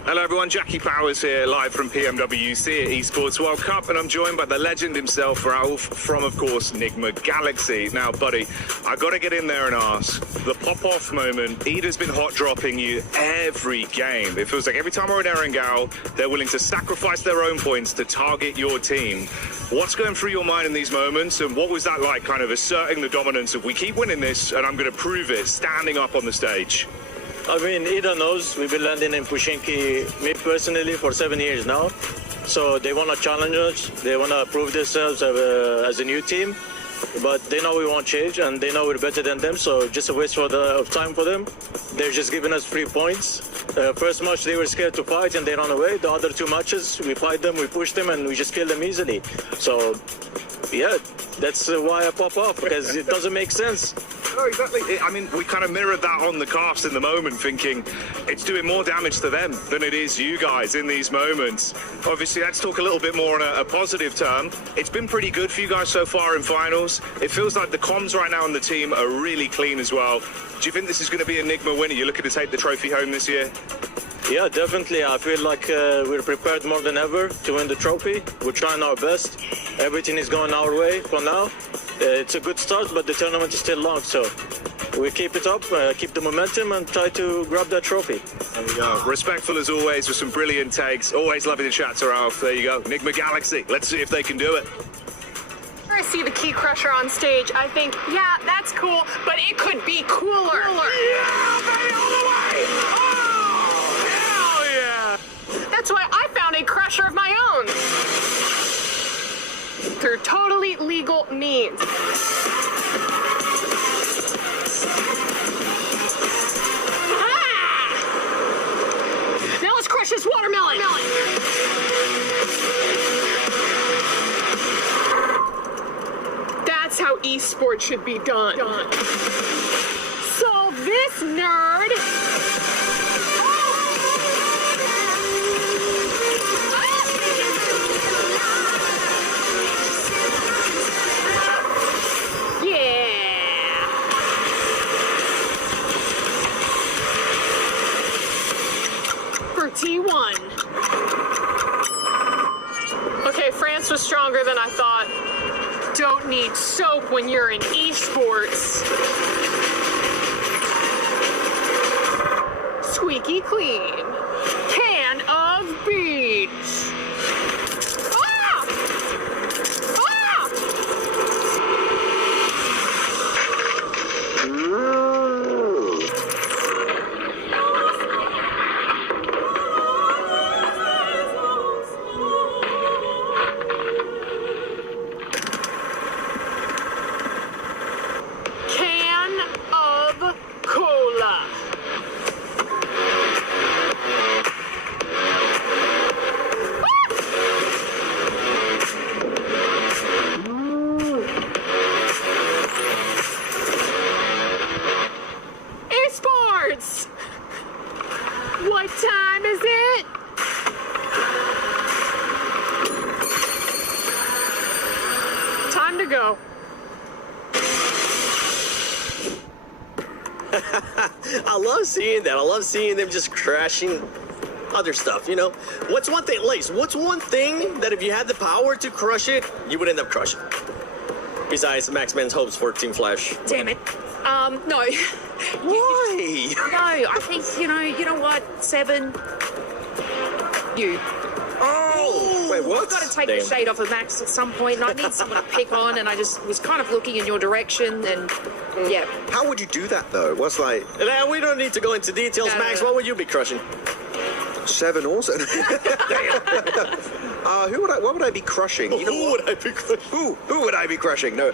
Hello everyone, Jackie Powers here, live from PMWC at Esports World Cup, and I'm joined by the legend himself, Ralph, from, of course, Enigma Galaxy. Now, buddy, I got to get in there and ask, the pop-off moment, Ida's been hot-dropping you every game. It feels like every time we're in Erangel, they're willing to sacrifice their own points to target your team. What's going through your mind in these moments, and what was that like, kind of asserting the dominance of we keep winning this, and I'm going to prove it, standing up on the stage? I mean, Ida knows we've been landing in Pushinki, me personally, for 7 years now. So they want to challenge us. They want to prove themselves as a new team. But they know we won't change, and they know we're better than them. So just a waste of time for them. They're just giving us 3 points. First match, they were scared to fight, and they ran away. The other 2 matches, we fight them, we push them, and we just kill them easily. So, yeah, that's why I pop off, because it doesn't make sense. No, exactly. I mean, we kind of mirrored that on the cast in the moment, thinking it's doing more damage to them than it is you guys in these moments. Obviously, let's talk a little bit more on a positive term. It's been pretty good for you guys so far in finals. It feels like the comms right now on the team are really clean as well. Do you think this is going to be Enigma winner? You're looking to take the trophy home this year? Yeah, definitely. I feel like we're prepared more than ever to win the trophy. We're trying our best. Everything is going our way for now. It's a good start, but the tournament is still long, so we keep it up, keep the momentum, and try to grab that trophy. There you go. Respectful as always with some brilliant takes. Always lovely to chat to Ralph. There you go. Enigma Galaxy. Let's see if they can do it. I see the Key Crusher on stage, I think, yeah, that's cool, but it could be cooler. Yeah, baby, all the way! Oh, hell yeah! That's why I found a crusher of my own. Through totally legal means. Ah! Now let's crush this watermelon. That's how esports should be done. So this nerd. T1. Okay, France was stronger than I thought. Don't need soap when you're in esports. Squeaky clean. Can of beads. Ah! Ah! I love seeing that. I love seeing them just crashing other stuff, you know? What's one thing, Lace, what's one thing that if you had the power to crush it, you would end up crushing? Besides Max Man's hopes for Team Flash. Damn it. No. Why? No, I think, you know what, 7, you. Oh, wait, what? I've got to take the shade off of Max at some point, and I need someone to pick on, and I just was kind of looking in your direction, and yeah. How would you do that, though? What's like... Nah, we don't need to go into details. No, Max, no. what would you be crushing? 7 also. What would I be crushing? You know, who would I be crushing? Who would I be crushing? No.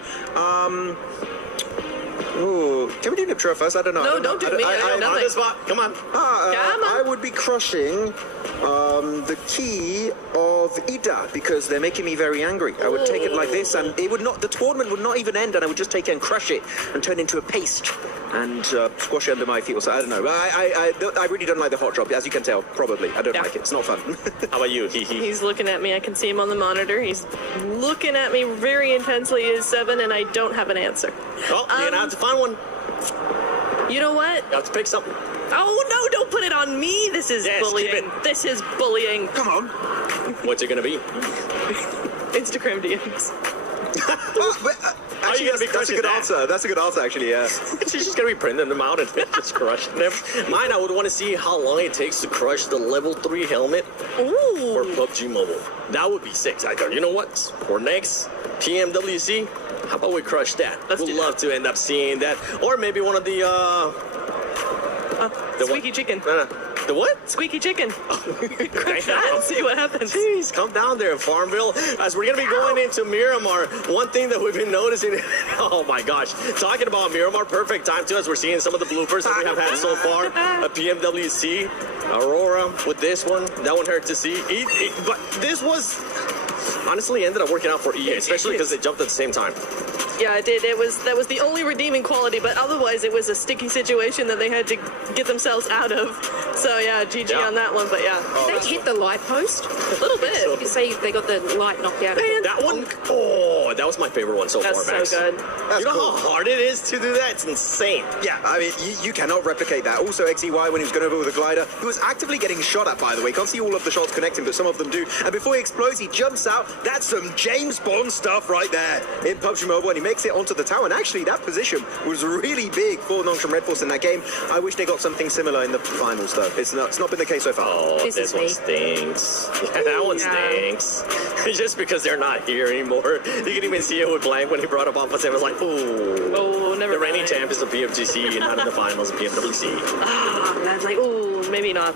Ooh, can we do Niptra first? I don't know. No, don't do me. I know On nothing. the spot. Come on. I would be crushing the key of Ida because they're making me very angry. I would take it like this, and it would not. The tournament would not even end, and I would just take it and crush it and turn it into a paste and squash it under my feet. So I don't know. I really don't like the hot drop, as you can tell. Probably, I don't like it. It's not fun. How about you? He's looking at me. I can see him on the monitor. He's looking at me very intensely. Is 7, and I don't have an answer. Well, you're gonna have to find one. You know what? You have to pick something. Oh no! Don't put it on me. This is bullying. This is bullying. Come on. What's it gonna be? Instagram DMs. Actually, that's a good answer. That's a good answer, actually, yeah. She's just gonna be printing them out and just crushing them. Mine, I would want to see how long it takes to crush the level 3 helmet for PUBG Mobile. That would be 6. I go, you know what? For next PMWC, how about we crush that? We'd love to end up seeing that. Or maybe one of the Squeaky chicken. The what? Squeaky chicken. Crush that and see what happens. Jeez, come down there in Farmville. As we're going to be going into Miramar, one thing that we've been noticing, oh my gosh, talking about Miramar, perfect time too, as we're seeing some of the bloopers that we have had so far. A PMWC, Aurora with this one. That one hurt to see. But this was, honestly, ended up working out for EA, especially because they jumped at the same time. Yeah, it did. That was the only redeeming quality, but otherwise it was a sticky situation that they had to get themselves out of. So yeah, GG on that one, but yeah. Did they hit the light post? A little bit. You say they got the light knocked out of it. That one, that was my favorite one so far, Max. That's so good. You know how hard it is to do that? It's insane. Yeah, I mean, you cannot replicate that. Also, XEY, when he was going over with a glider, he was actively getting shot at, by the way. Can't see all of the shots connecting, but some of them do. And before he explodes, he jumps out. That's some James Bond stuff right there in PUBG Mobile, and he makes it onto the tower. And actually, that position was really big for Nongshim Red Force in that game. I wish they got something similar in the finals, though. It's not been the case so far. Oh, this one stinks. Yeah, that one stinks. Just because they're not here anymore. You can even see it with Blank when he brought up Alpha 7. It was like, ooh. Oh, never The reigning champ is the PMGC, not in the finals of PMWC. That's like, ooh, maybe not.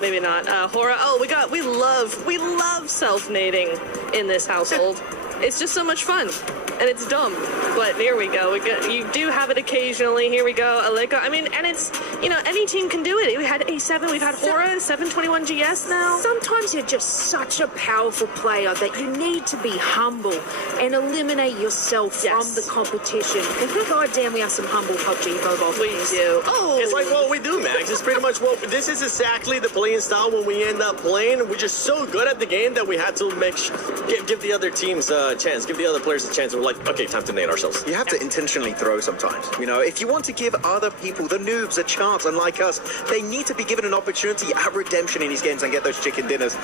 Hora, we love self-nading in this household. It's just so much fun. And it's dumb, but here we go. You do have it occasionally. Here we go, Aleka. I mean, and it's, any team can do it. We had A7, we've had Hora, 721 GS now. Sometimes you're just such a powerful player that you need to be humble and eliminate yourself from the competition. God damn, we have some humble PUBG Mobile players. We do. Oh, it's like what we do, Max. It's pretty much this is exactly the playing style when we end up playing. We're just so good at the game that we had to give the other teams a chance, give the other players a chance. We're like, okay, time to nade ourselves. You have to intentionally throw sometimes. If you want to give other people, the noobs, a chance, unlike us, they need to be given an opportunity at redemption in these games and get those chicken dinners,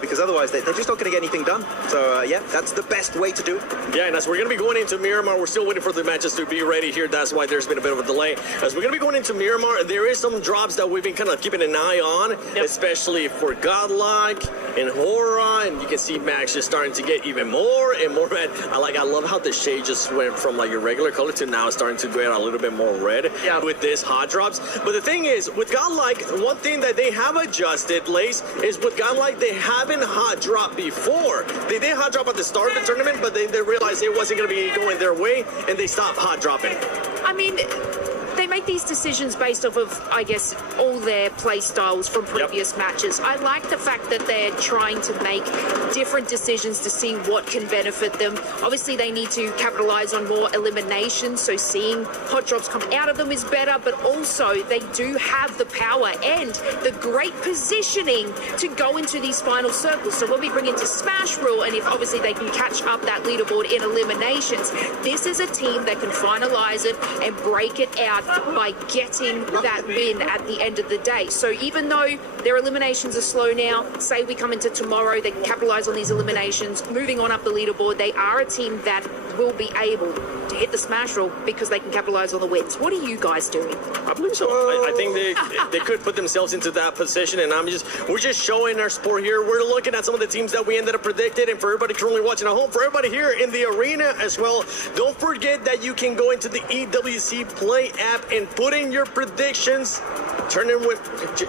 because otherwise they're just not going to get anything done. So yeah, that's the best way to do it. Yeah, and as we're going to be going into Miramar, we're still waiting for the matches to be ready here. That's why there's been a bit of a delay. As we're going to be going into Miramar, there is some drops that we've been kind of keeping an eye on, especially for Godlike and Hora, and you can see Max just starting to get even more and more red. I love how the shade just went from like your regular color to now starting to get a little bit more red with this hot drops. But the thing is, with Godlike, one thing that they have adjusted, Lace, is with Godlike, they haven't hot dropped before. They did hot drop at the start of the tournament, but they realized it wasn't going to be going their way, and they stopped hot dropping. I mean, they make these decisions based off of, I guess, all their play styles from previous matches. I like the fact that they're trying to make different decisions to see what can benefit them. Obviously, they need to capitalize on more eliminations, so seeing hot drops come out of them is better, but also they do have the power and the great positioning to go into these final circles. So when we bring into Smash Rule, and if obviously they can catch up that leaderboard in eliminations, this is a team that can finalize it and break it out by getting that win at the end of the day. So even though their eliminations are slow now, say we come into tomorrow, they can capitalize on these eliminations, moving on up the leaderboard, they are a team that will be able to hit the smash roll because they can capitalize on the wins. What are you guys doing? I believe so. I think they could put themselves into that position, and we're just showing our sport here. We're looking at some of the teams that we ended up predicted, and for everybody currently watching at home, for everybody here in the arena as well, don't forget that you can go into the EWC Play app and put in your predictions. Turn in with,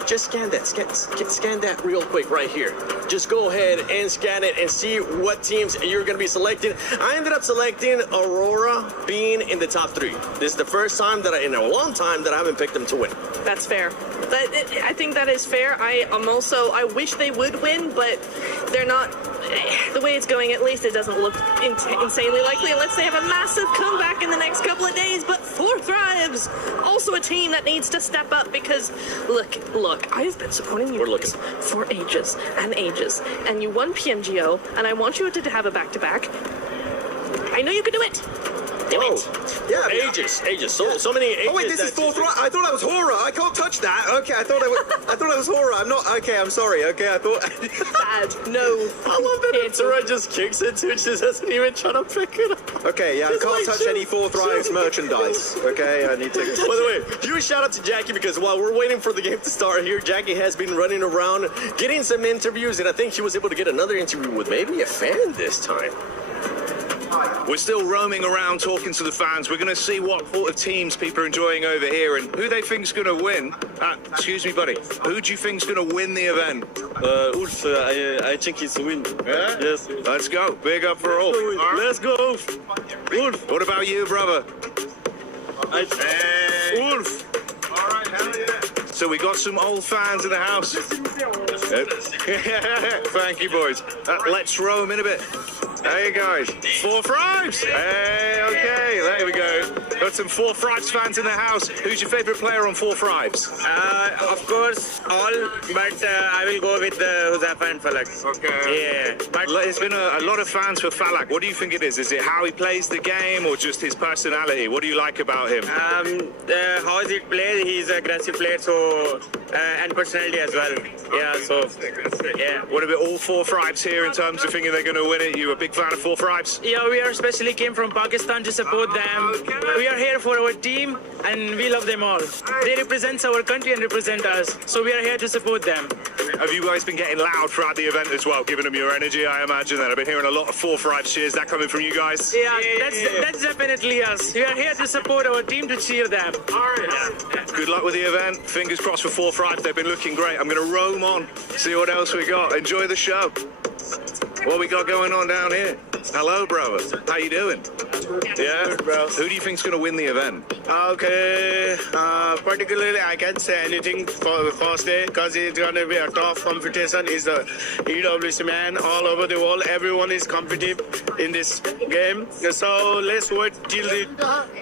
just scan that real quick right here. Just go ahead and scan it and see what teams you're going to be selecting. I ended up selecting Aurora being in the top 3. This is the first time that in a long time that I haven't picked them to win. That's fair. I think that is fair. I wish they would win, but they're not. The way it's going, at least it doesn't look insanely likely unless they have a massive comeback in the next couple of days. But 4Thrives, also a team that needs to step up because, look, I've been supporting you guys for ages and ages. And you won PMGO, and I want you to have a back-to-back. I know you can do it. Yeah, ages. So many ages. Oh wait, this is 4Thrives. I thought I was Hora. I can't touch that. Okay, I thought I was Hora. I'm not. Okay, I'm sorry. Okay, I thought. Bad. No. I love that Hora just kicks it too. She doesn't even try to pick it up. Okay, yeah, I can't touch any 4Thrives merchandise. Okay, I need to. By the way, huge shout out to Jackie because while we're waiting for the game to start here, Jackie has been running around getting some interviews, and I think she was able to get another interview with maybe a fan this time. We're still roaming around talking to the fans. We're going to see what sort of teams people are enjoying over here and who they think's going to win. Excuse me, buddy. Who do you think's going to win the event? Ulf, I think he's win. Yeah? Yes. Let's go. Big up for Ulf. Let's go, Ulf. Ulf. What about you, brother? Ulf. All right, hell yeah. So we got some old fans in the house. Thank you, boys. Let's roam in a bit. Hey guys, 4Thrives. Hey, okay, there we go. Got some 4Thrives fans in the house. Who's your favorite player on 4Thrives? Of course, all, but I will go with Huzafa and Falak. Okay. Yeah. But there's been a lot of fans for Falak. What do you think it is? Is it how he plays the game or just his personality? What do you like about him? How is it played? He's an aggressive player, so and personality as well. Yeah, so yeah. What about all 4Thrives here in terms of thinking they're going to win it? You a big fan of 4Thrives? Yeah, we are especially came from Pakistan to support them. We are here for our team and we love them all. They represent our country and represent us, so we are here to support them. Have you guys been getting loud throughout the event as well, giving them your energy? I imagine that. I've been hearing a lot of 4Thrives cheers. That coming from you guys? Yeah, that's definitely us. We are here to support our team, to cheer them. All right. Yeah. Good luck with the event. Fingers crossed for 4Thrives. They've been looking great. I'm going to roam on, see what else we got. Enjoy the show. What we got going on down here? Hello, brother. How you doing? Yeah, bro. Who do you think's going to win the event? Okay. Particularly, I can't say anything for the first day because it's going to be a tough competition. It's the EWC man all over the world. Everyone is competitive in this game. So let's wait till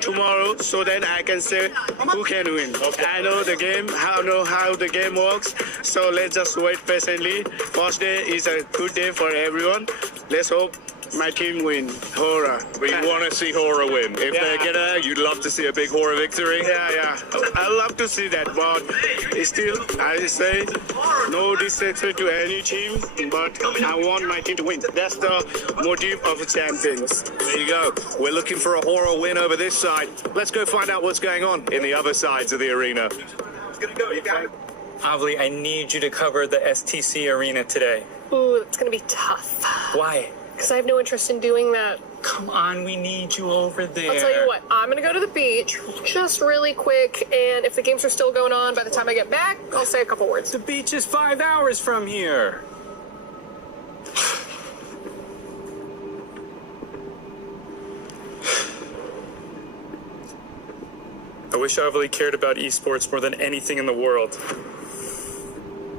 tomorrow so that I can say who can win. Okay. I know the game. I know how the game works. So let's just wait patiently. First day is a good day for everyone. Let's hope my team win. Hora. We want to see Hora win. If they get her, you'd love to see a big Hora victory. Yeah. I love to see that, but still, I say no disrespect to any team, but I want my team to win. That's the motive of the champions. There you go. We're looking for a Hora win over this side. Let's go find out what's going on in the other sides of the arena. Avli, I need you to cover the STC arena today. Ooh, it's gonna be tough. Why? Because I have no interest in doing that. Come on, we need you over there. I'll tell you what, I'm gonna go to the beach just really quick, and if the games are still going on by the time I get back, I'll say a couple words. The beach is 5 hours from here. I wish Avli cared about esports more than anything in the world.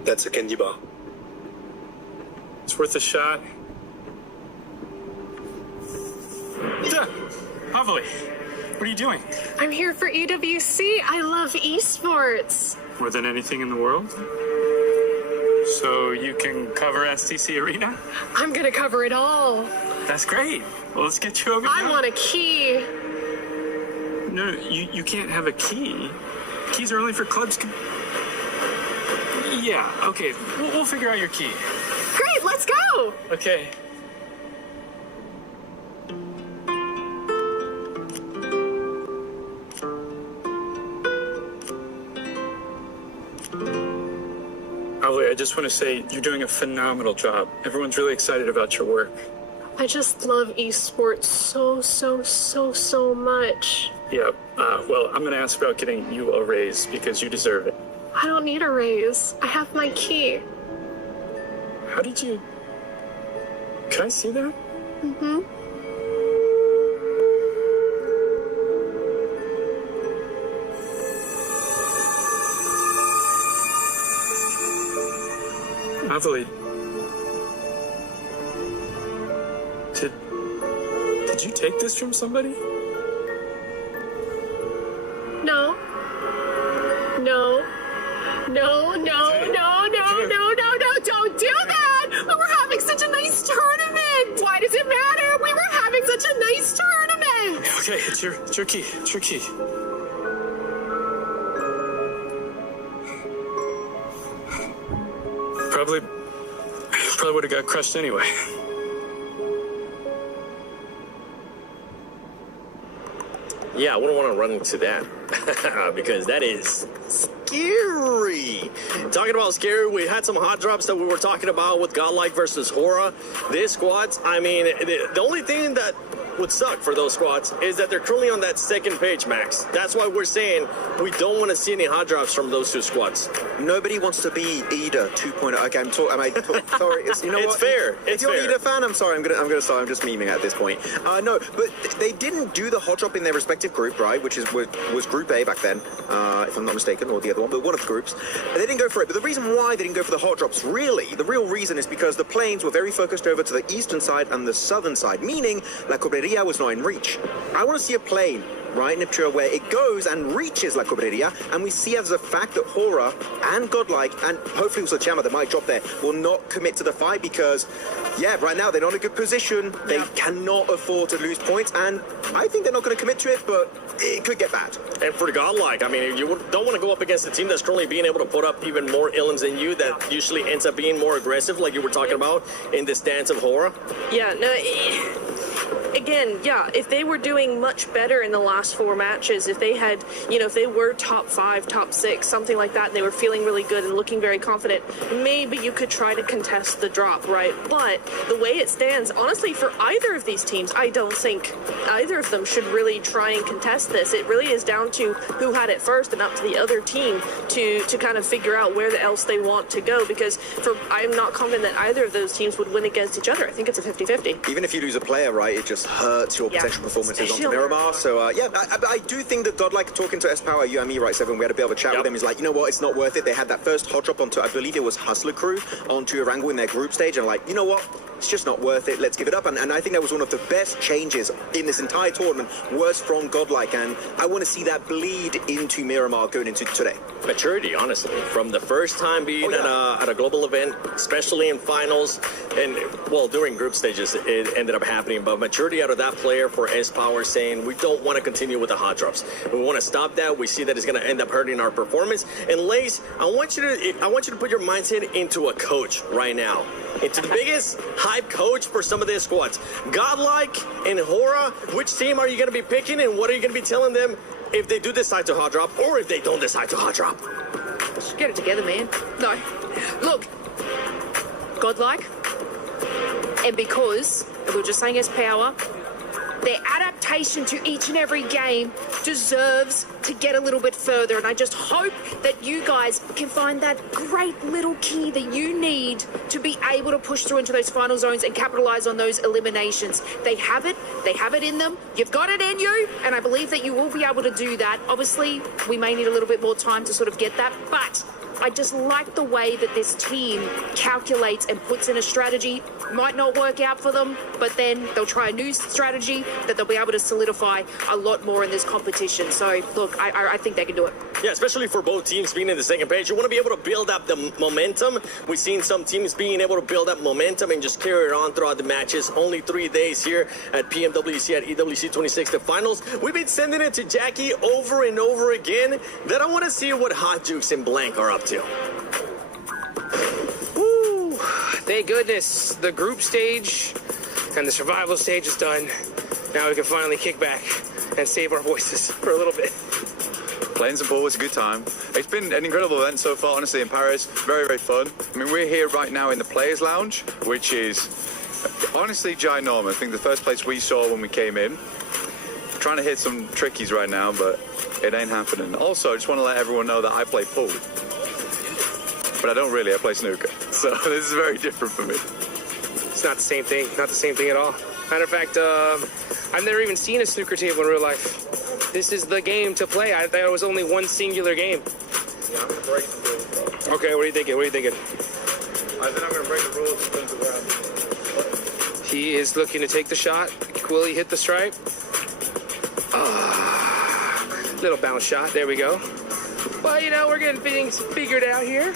That's a candy bar. It's worth a shot. Avli, what are you doing? I'm here for EWC. I love esports. More than anything in the world? So you can cover STC Arena? I'm gonna cover it all. That's great. Well, let's get you over here. I want a key. No, you can't have a key. Keys are only for clubs. Yeah, okay. We'll figure out your key. Great, let's go! Okay. Ali, I just want to say you're doing a phenomenal job. Everyone's really excited about your work. I just love esports so much. Yeah, well, I'm going to ask about getting you a raise because you deserve it. I don't need a raise. I have my key. How did you... Can I see that? Mm-hmm. Lovely. Did you take this from somebody? No. No. No, no, no, no, no, no, no, don't do that! We were having such a nice tournament! Why does it matter? We were having such a nice tournament! Okay, it's your key. It's your key. Probably would have got crushed anyway. Yeah, I wouldn't want to run into that because that is scary. Talking about scary, we had some hot drops that we were talking about with Godlike versus Hora. This squads, I mean, the only thing that would suck for those squads is that they're currently on that second page, Max. That's why we're saying we don't want to see any hot drops from those two squads. Nobody wants to be Ida 2.0. Okay, sorry. You know it's what? fair. If you're an Ida fan, I'm sorry. I'm gonna start. I'm just memeing at this point. No, but they didn't do the hot drop in their respective group, right? Which was Group A back then, if I'm not mistaken, or the other one, but one of the groups. They didn't go for it. But the reason why they didn't go for the hot drops, really, the real reason is because the planes were very focused over to the eastern side and the southern side, meaning La Cobreria was not in reach. I want to see a plane, right, Niptura, where it goes and reaches La Cobreria, and we see as a fact that Hora and Godlike, and hopefully also Chama that might drop there, will not commit to the fight because, yeah, right now they're not in a good position. They cannot afford to lose points, and I think they're not going to commit to it, but it could get bad. And for Godlike, I mean, you don't want to go up against a team that's currently being able to put up even more illums than you, that usually ends up being more aggressive, like you were talking about in the stance of Hora. Yeah, no, again, yeah, if they were doing much better in the last 4 matches, if they had, if they were top 5, top 6, something like that, and they were feeling really good and looking very confident, maybe you could try to contest the drop, right? But the way it stands, honestly, for either of these teams, I don't think either of them should really try and contest this. It really is down to who had it first and up to the other team to kind of figure out where else they want to go, because I'm not confident that either of those teams would win against each other. I think it's a 50-50. Even if you lose a player, right, it just hurts your potential performances onto Miramar. So, yeah, I do think that Godlike, talking to S-Power, you and me, right, Seven, we had a bit of a chat with him. He's like, you know what, it's not worth it. They had that first hot drop onto, I believe it was Hustler Crew, onto Erangel in their group stage, and like, you know what, it's just not worth it. Let's give it up. And I think that was one of the best changes in this entire tournament was from Godlike, and I want to see that bleed into Miramar going into today. Maturity, honestly, from the first time being at a global event, especially in finals, and well, during group stages, it ended up happening. But maturity out of that player for S-Power saying we don't want to continue with the hot drops. We want to stop that. We see that it's going to end up hurting our performance. And Lace, I want you to put your mindset into a coach right now. Into the biggest hype coach for some of their squads. Godlike and Hora, which team are you going to be picking, and what are you going to be telling them if they do decide to hot drop or if they don't decide to hot drop? Just get it together, man. No. Look, Godlike, and because, we were just saying as power, their adaptation to each and every game deserves to get a little bit further, and I just hope that you guys can find that great little key that you need to be able to push through into those final zones and capitalize on those eliminations. They have it in them, you've got it in you, and I believe that you will be able to do that. Obviously, we may need a little bit more time to sort of get that, but I just like the way that this team calculates and puts in a strategy. Might not work out for them, but then they'll try a new strategy that they'll be able to solidify a lot more in this competition. So, look, I think they can do it. Yeah, especially for both teams being in the second page. You want to be able to build up the momentum. We've seen some teams being able to build up momentum and just carry it on throughout the matches. Only 3 days here at PMWC at EWC 26, the finals. We've been sending it to Jackie over and over again. Then I want to see what Hot Jukes and Blank are up to. Woo! Thank goodness the group stage and the survival stage is done. Now we can finally kick back and save our voices for a little bit. Playing some ball was a good time. It's been an incredible event so far, honestly, in Paris. Very, very fun. I mean, we're here right now in the Players Lounge, which is honestly ginormous. I think the first place we saw when we came in. Trying to hit some trickies right now, but it ain't happening. Also, I just want to let everyone know that I play pool. But I don't really, I play snooker. So this is very different for me. It's not the same thing, not the same thing at all. Matter of fact, I've never even seen a snooker table in real life. This is the game to play. I thought it was only one singular game. Yeah, I'm gonna break the rules, bro. Okay, what are you thinking? What are you thinking? I think I'm gonna break the rules in terms of where I'm. He is looking to take the shot. Will he hit the stripe? Little bounce shot. There we go. But, you know, we're getting things figured out here.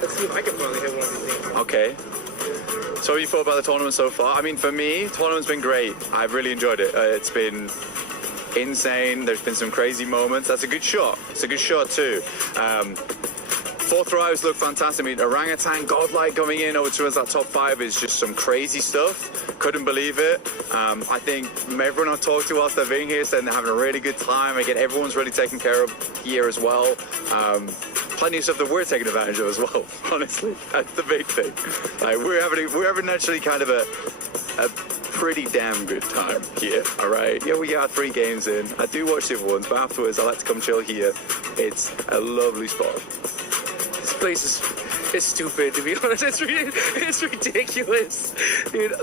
Let's see if I can finally hit one of these things. Okay. So what you thought about the tournament so far? I mean, for me, the tournament's been great. I've really enjoyed it. It's been insane. There's been some crazy moments. That's a good shot. It's a good shot, too. Fourth rows look fantastic. I mean, Orangutan, Godlike coming in over towards that top 5 is just some crazy stuff. Couldn't believe it. I think everyone I've talked to whilst they've been here said they're having a really good time. Again, everyone's really taken care of here as well. Plenty of stuff that we're taking advantage of as well. Honestly, that's the big thing. Like, we're having actually kind of a pretty damn good time here. All right. Yeah, we got 3 games in. I do watch the other ones, but afterwards I like to come chill here. It's a lovely spot. This place is stupid, to be honest. It's ridiculous, dude.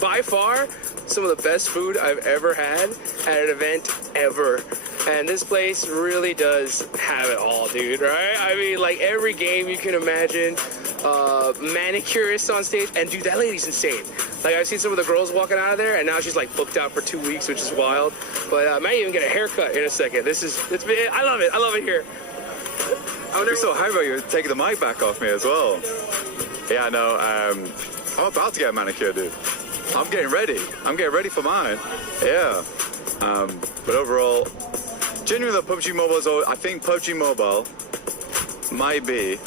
By far some of the best food I've ever had at an event ever. And this place really does have it all, dude, right? I mean, like, every game you can imagine. Manicurists on stage, and dude, that lady's insane. Like, I've seen some of the girls walking out of there, and now she's like booked out for 2 weeks, which is wild. But I might even get a haircut in a second. I love it here. I'm so hyped about you taking the mic back off me as well. Yeah, no, I'm about to get a manicure, dude. I'm getting ready. I'm getting ready for mine. Yeah. But overall, genuinely, PUBG Mobile I think PUBG Mobile might be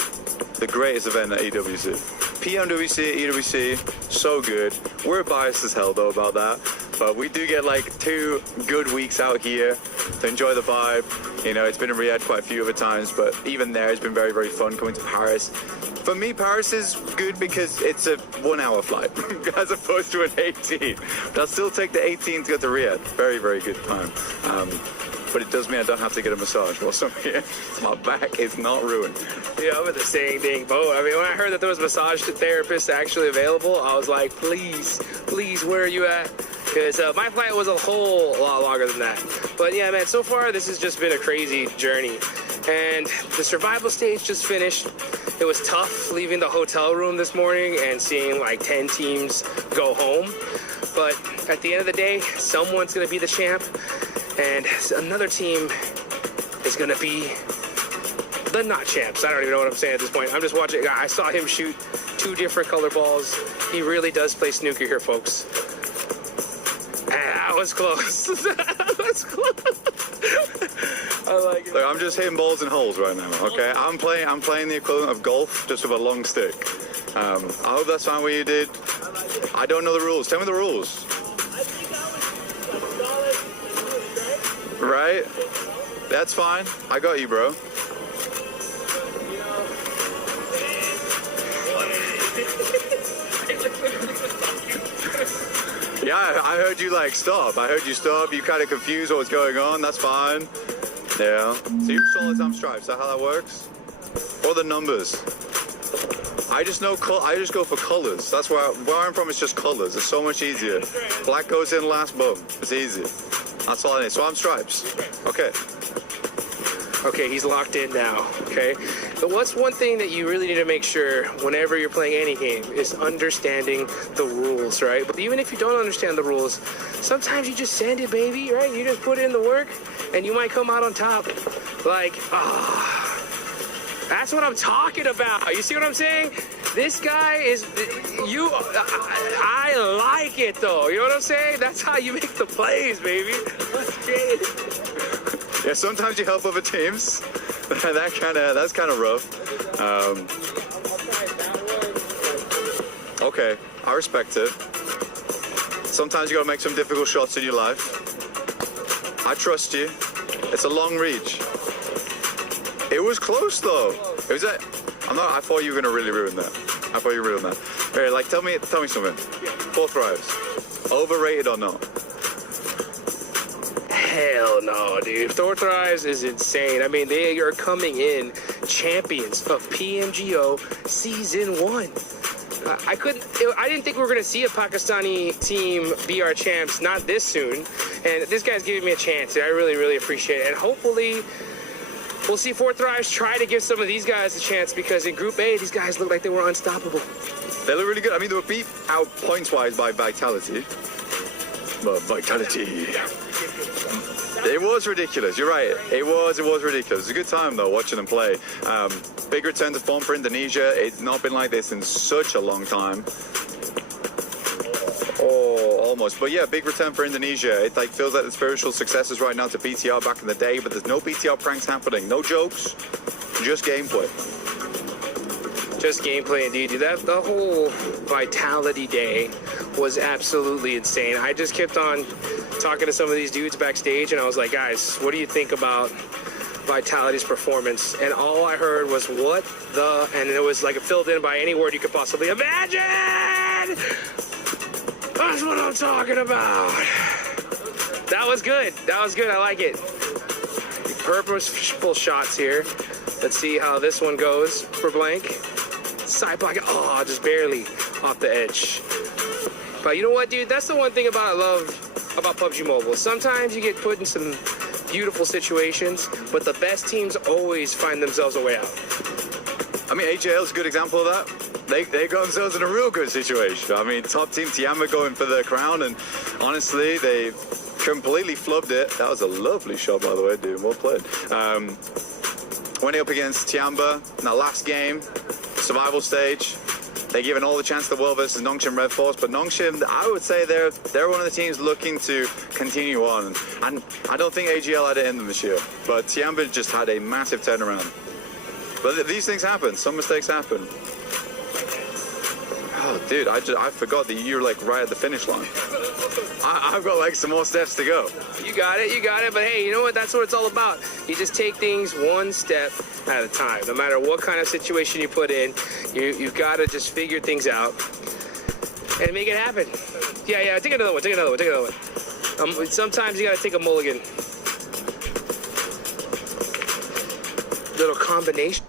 the greatest event at EWC. PMWC, EWC, so good. We're biased as hell though about that, but we do get like 2 good weeks out here to enjoy the vibe. You know, it's been in Riyadh quite a few other times, but even there it's been very, very fun coming to Paris. For me, Paris is good because it's a 1-hour flight as opposed to an 18. But I'll still take the 18 to go to Riyadh. Very, very good time. But it does mean I don't have to get a massage whilst I'm here. My back is not ruined. Yeah, I'm in the same thing, boat. I mean, when I heard that there was massage therapists actually available, I was like, please, where are you at? Because my flight was a whole lot longer than that. But yeah, man, so far this has just been a crazy journey. And the survival stage just finished. It was tough leaving the hotel room this morning and seeing like 10 teams go home. But at the end of the day, someone's going to be the champ. And another team is going to be the not champs. I don't even know what I'm saying at this point. I'm just watching. I saw him shoot 2 different color balls. He really does play snooker here, folks. That was close. That was close. I like it. Look, I'm just hitting balls in holes right now, okay? I'm playing the equivalent of golf, just with a long stick. I hope that's fine what you did. I don't know the rules. Tell me the rules. Right? That's fine. I got you, bro. Yeah, I heard you like stop. I heard you stop. You kind of confused what was going on. That's fine. Yeah. So you saw the stripes. Is that how that works? Or the numbers? I just know. I just go for colors. That's where I'm from. It's just colors. It's so much easier. Black goes in last. Boom. It's easy. That's all I need. So I'm stripes. Okay. Okay, he's locked in now, okay? But what's one thing that you really need to make sure whenever you're playing any game is understanding the rules, right? But even if you don't understand the rules, sometimes you just send it, baby, right? You just put in the work and you might come out on top. Like, that's what I'm talking about. You see what I'm saying? This guy is, I like it though. You know what I'm saying? That's how you make the plays, baby. Let's get it. Yeah, sometimes you help other teams. That's kind of rough. Okay, I respect it. Sometimes you gotta make some difficult shots in your life. I trust you. It's a long reach. It was close though. It was I thought you were gonna really ruin that. Here, like tell me something. 4 thrives. Overrated or not? Hell no, dude. 4 thrives is insane. I mean, they are coming in champions of PMGO Season 1. I didn't think we were going to see a Pakistani team be our champs, not this soon. And this guy's giving me a chance. I really, really appreciate it. And hopefully, we'll see 4 thrives try to give some of these guys a chance, because in Group A, these guys look like they were unstoppable. They look really good. I mean, they were beat out points-wise by Vitality. But Vitality. It was ridiculous. You're right. It was ridiculous. It was a good time though watching them play. Big return to form for Indonesia. It's not been like this in such a long time. Oh, almost. But yeah, big return for Indonesia. It like feels like the spiritual successors right now to BTR back in the day, but there's no BTR pranks happening. No jokes. Just gameplay. Just gameplay indeed. The whole Vitality Day was absolutely insane. I just kept on talking to some of these dudes backstage, and I was like, guys, what do you think about Vitality's performance? And all I heard was, what the, and it was like filled in by any word you could possibly imagine. That's what I'm talking about. That was good. I like it. Purposeful shots here. Let's see how this one goes for Blank. Side pocket. Oh, just barely off the edge. But you know what, dude? That's the one thing I love about PUBG Mobile. Sometimes you get put in some beautiful situations, but the best teams always find themselves a way out. I mean, AJL's a good example of that. They got themselves in a real good situation. I mean, top team Tiamba going for the crown, and honestly, they completely flubbed it. That was a lovely shot, by the way, dude. Well played. Went up against Tiamba in that last game, survival stage. They're given all the chance to the world versus Nongshim Red Force, but Nongshim, I would say they're one of the teams looking to continue on. And I don't think AGL had it in them this year, but Tiamba just had a massive turnaround. But these things happen. Some mistakes happen. Oh, dude, I forgot that you were like right at the finish line. I've got like some more steps to go. You got it. But hey, you know what? That's what it's all about. You just take things one step at a time. No matter what kind of situation you put in, you've got to just figure things out and make it happen. Yeah. Take another one. Sometimes you got to take a mulligan. Little combination.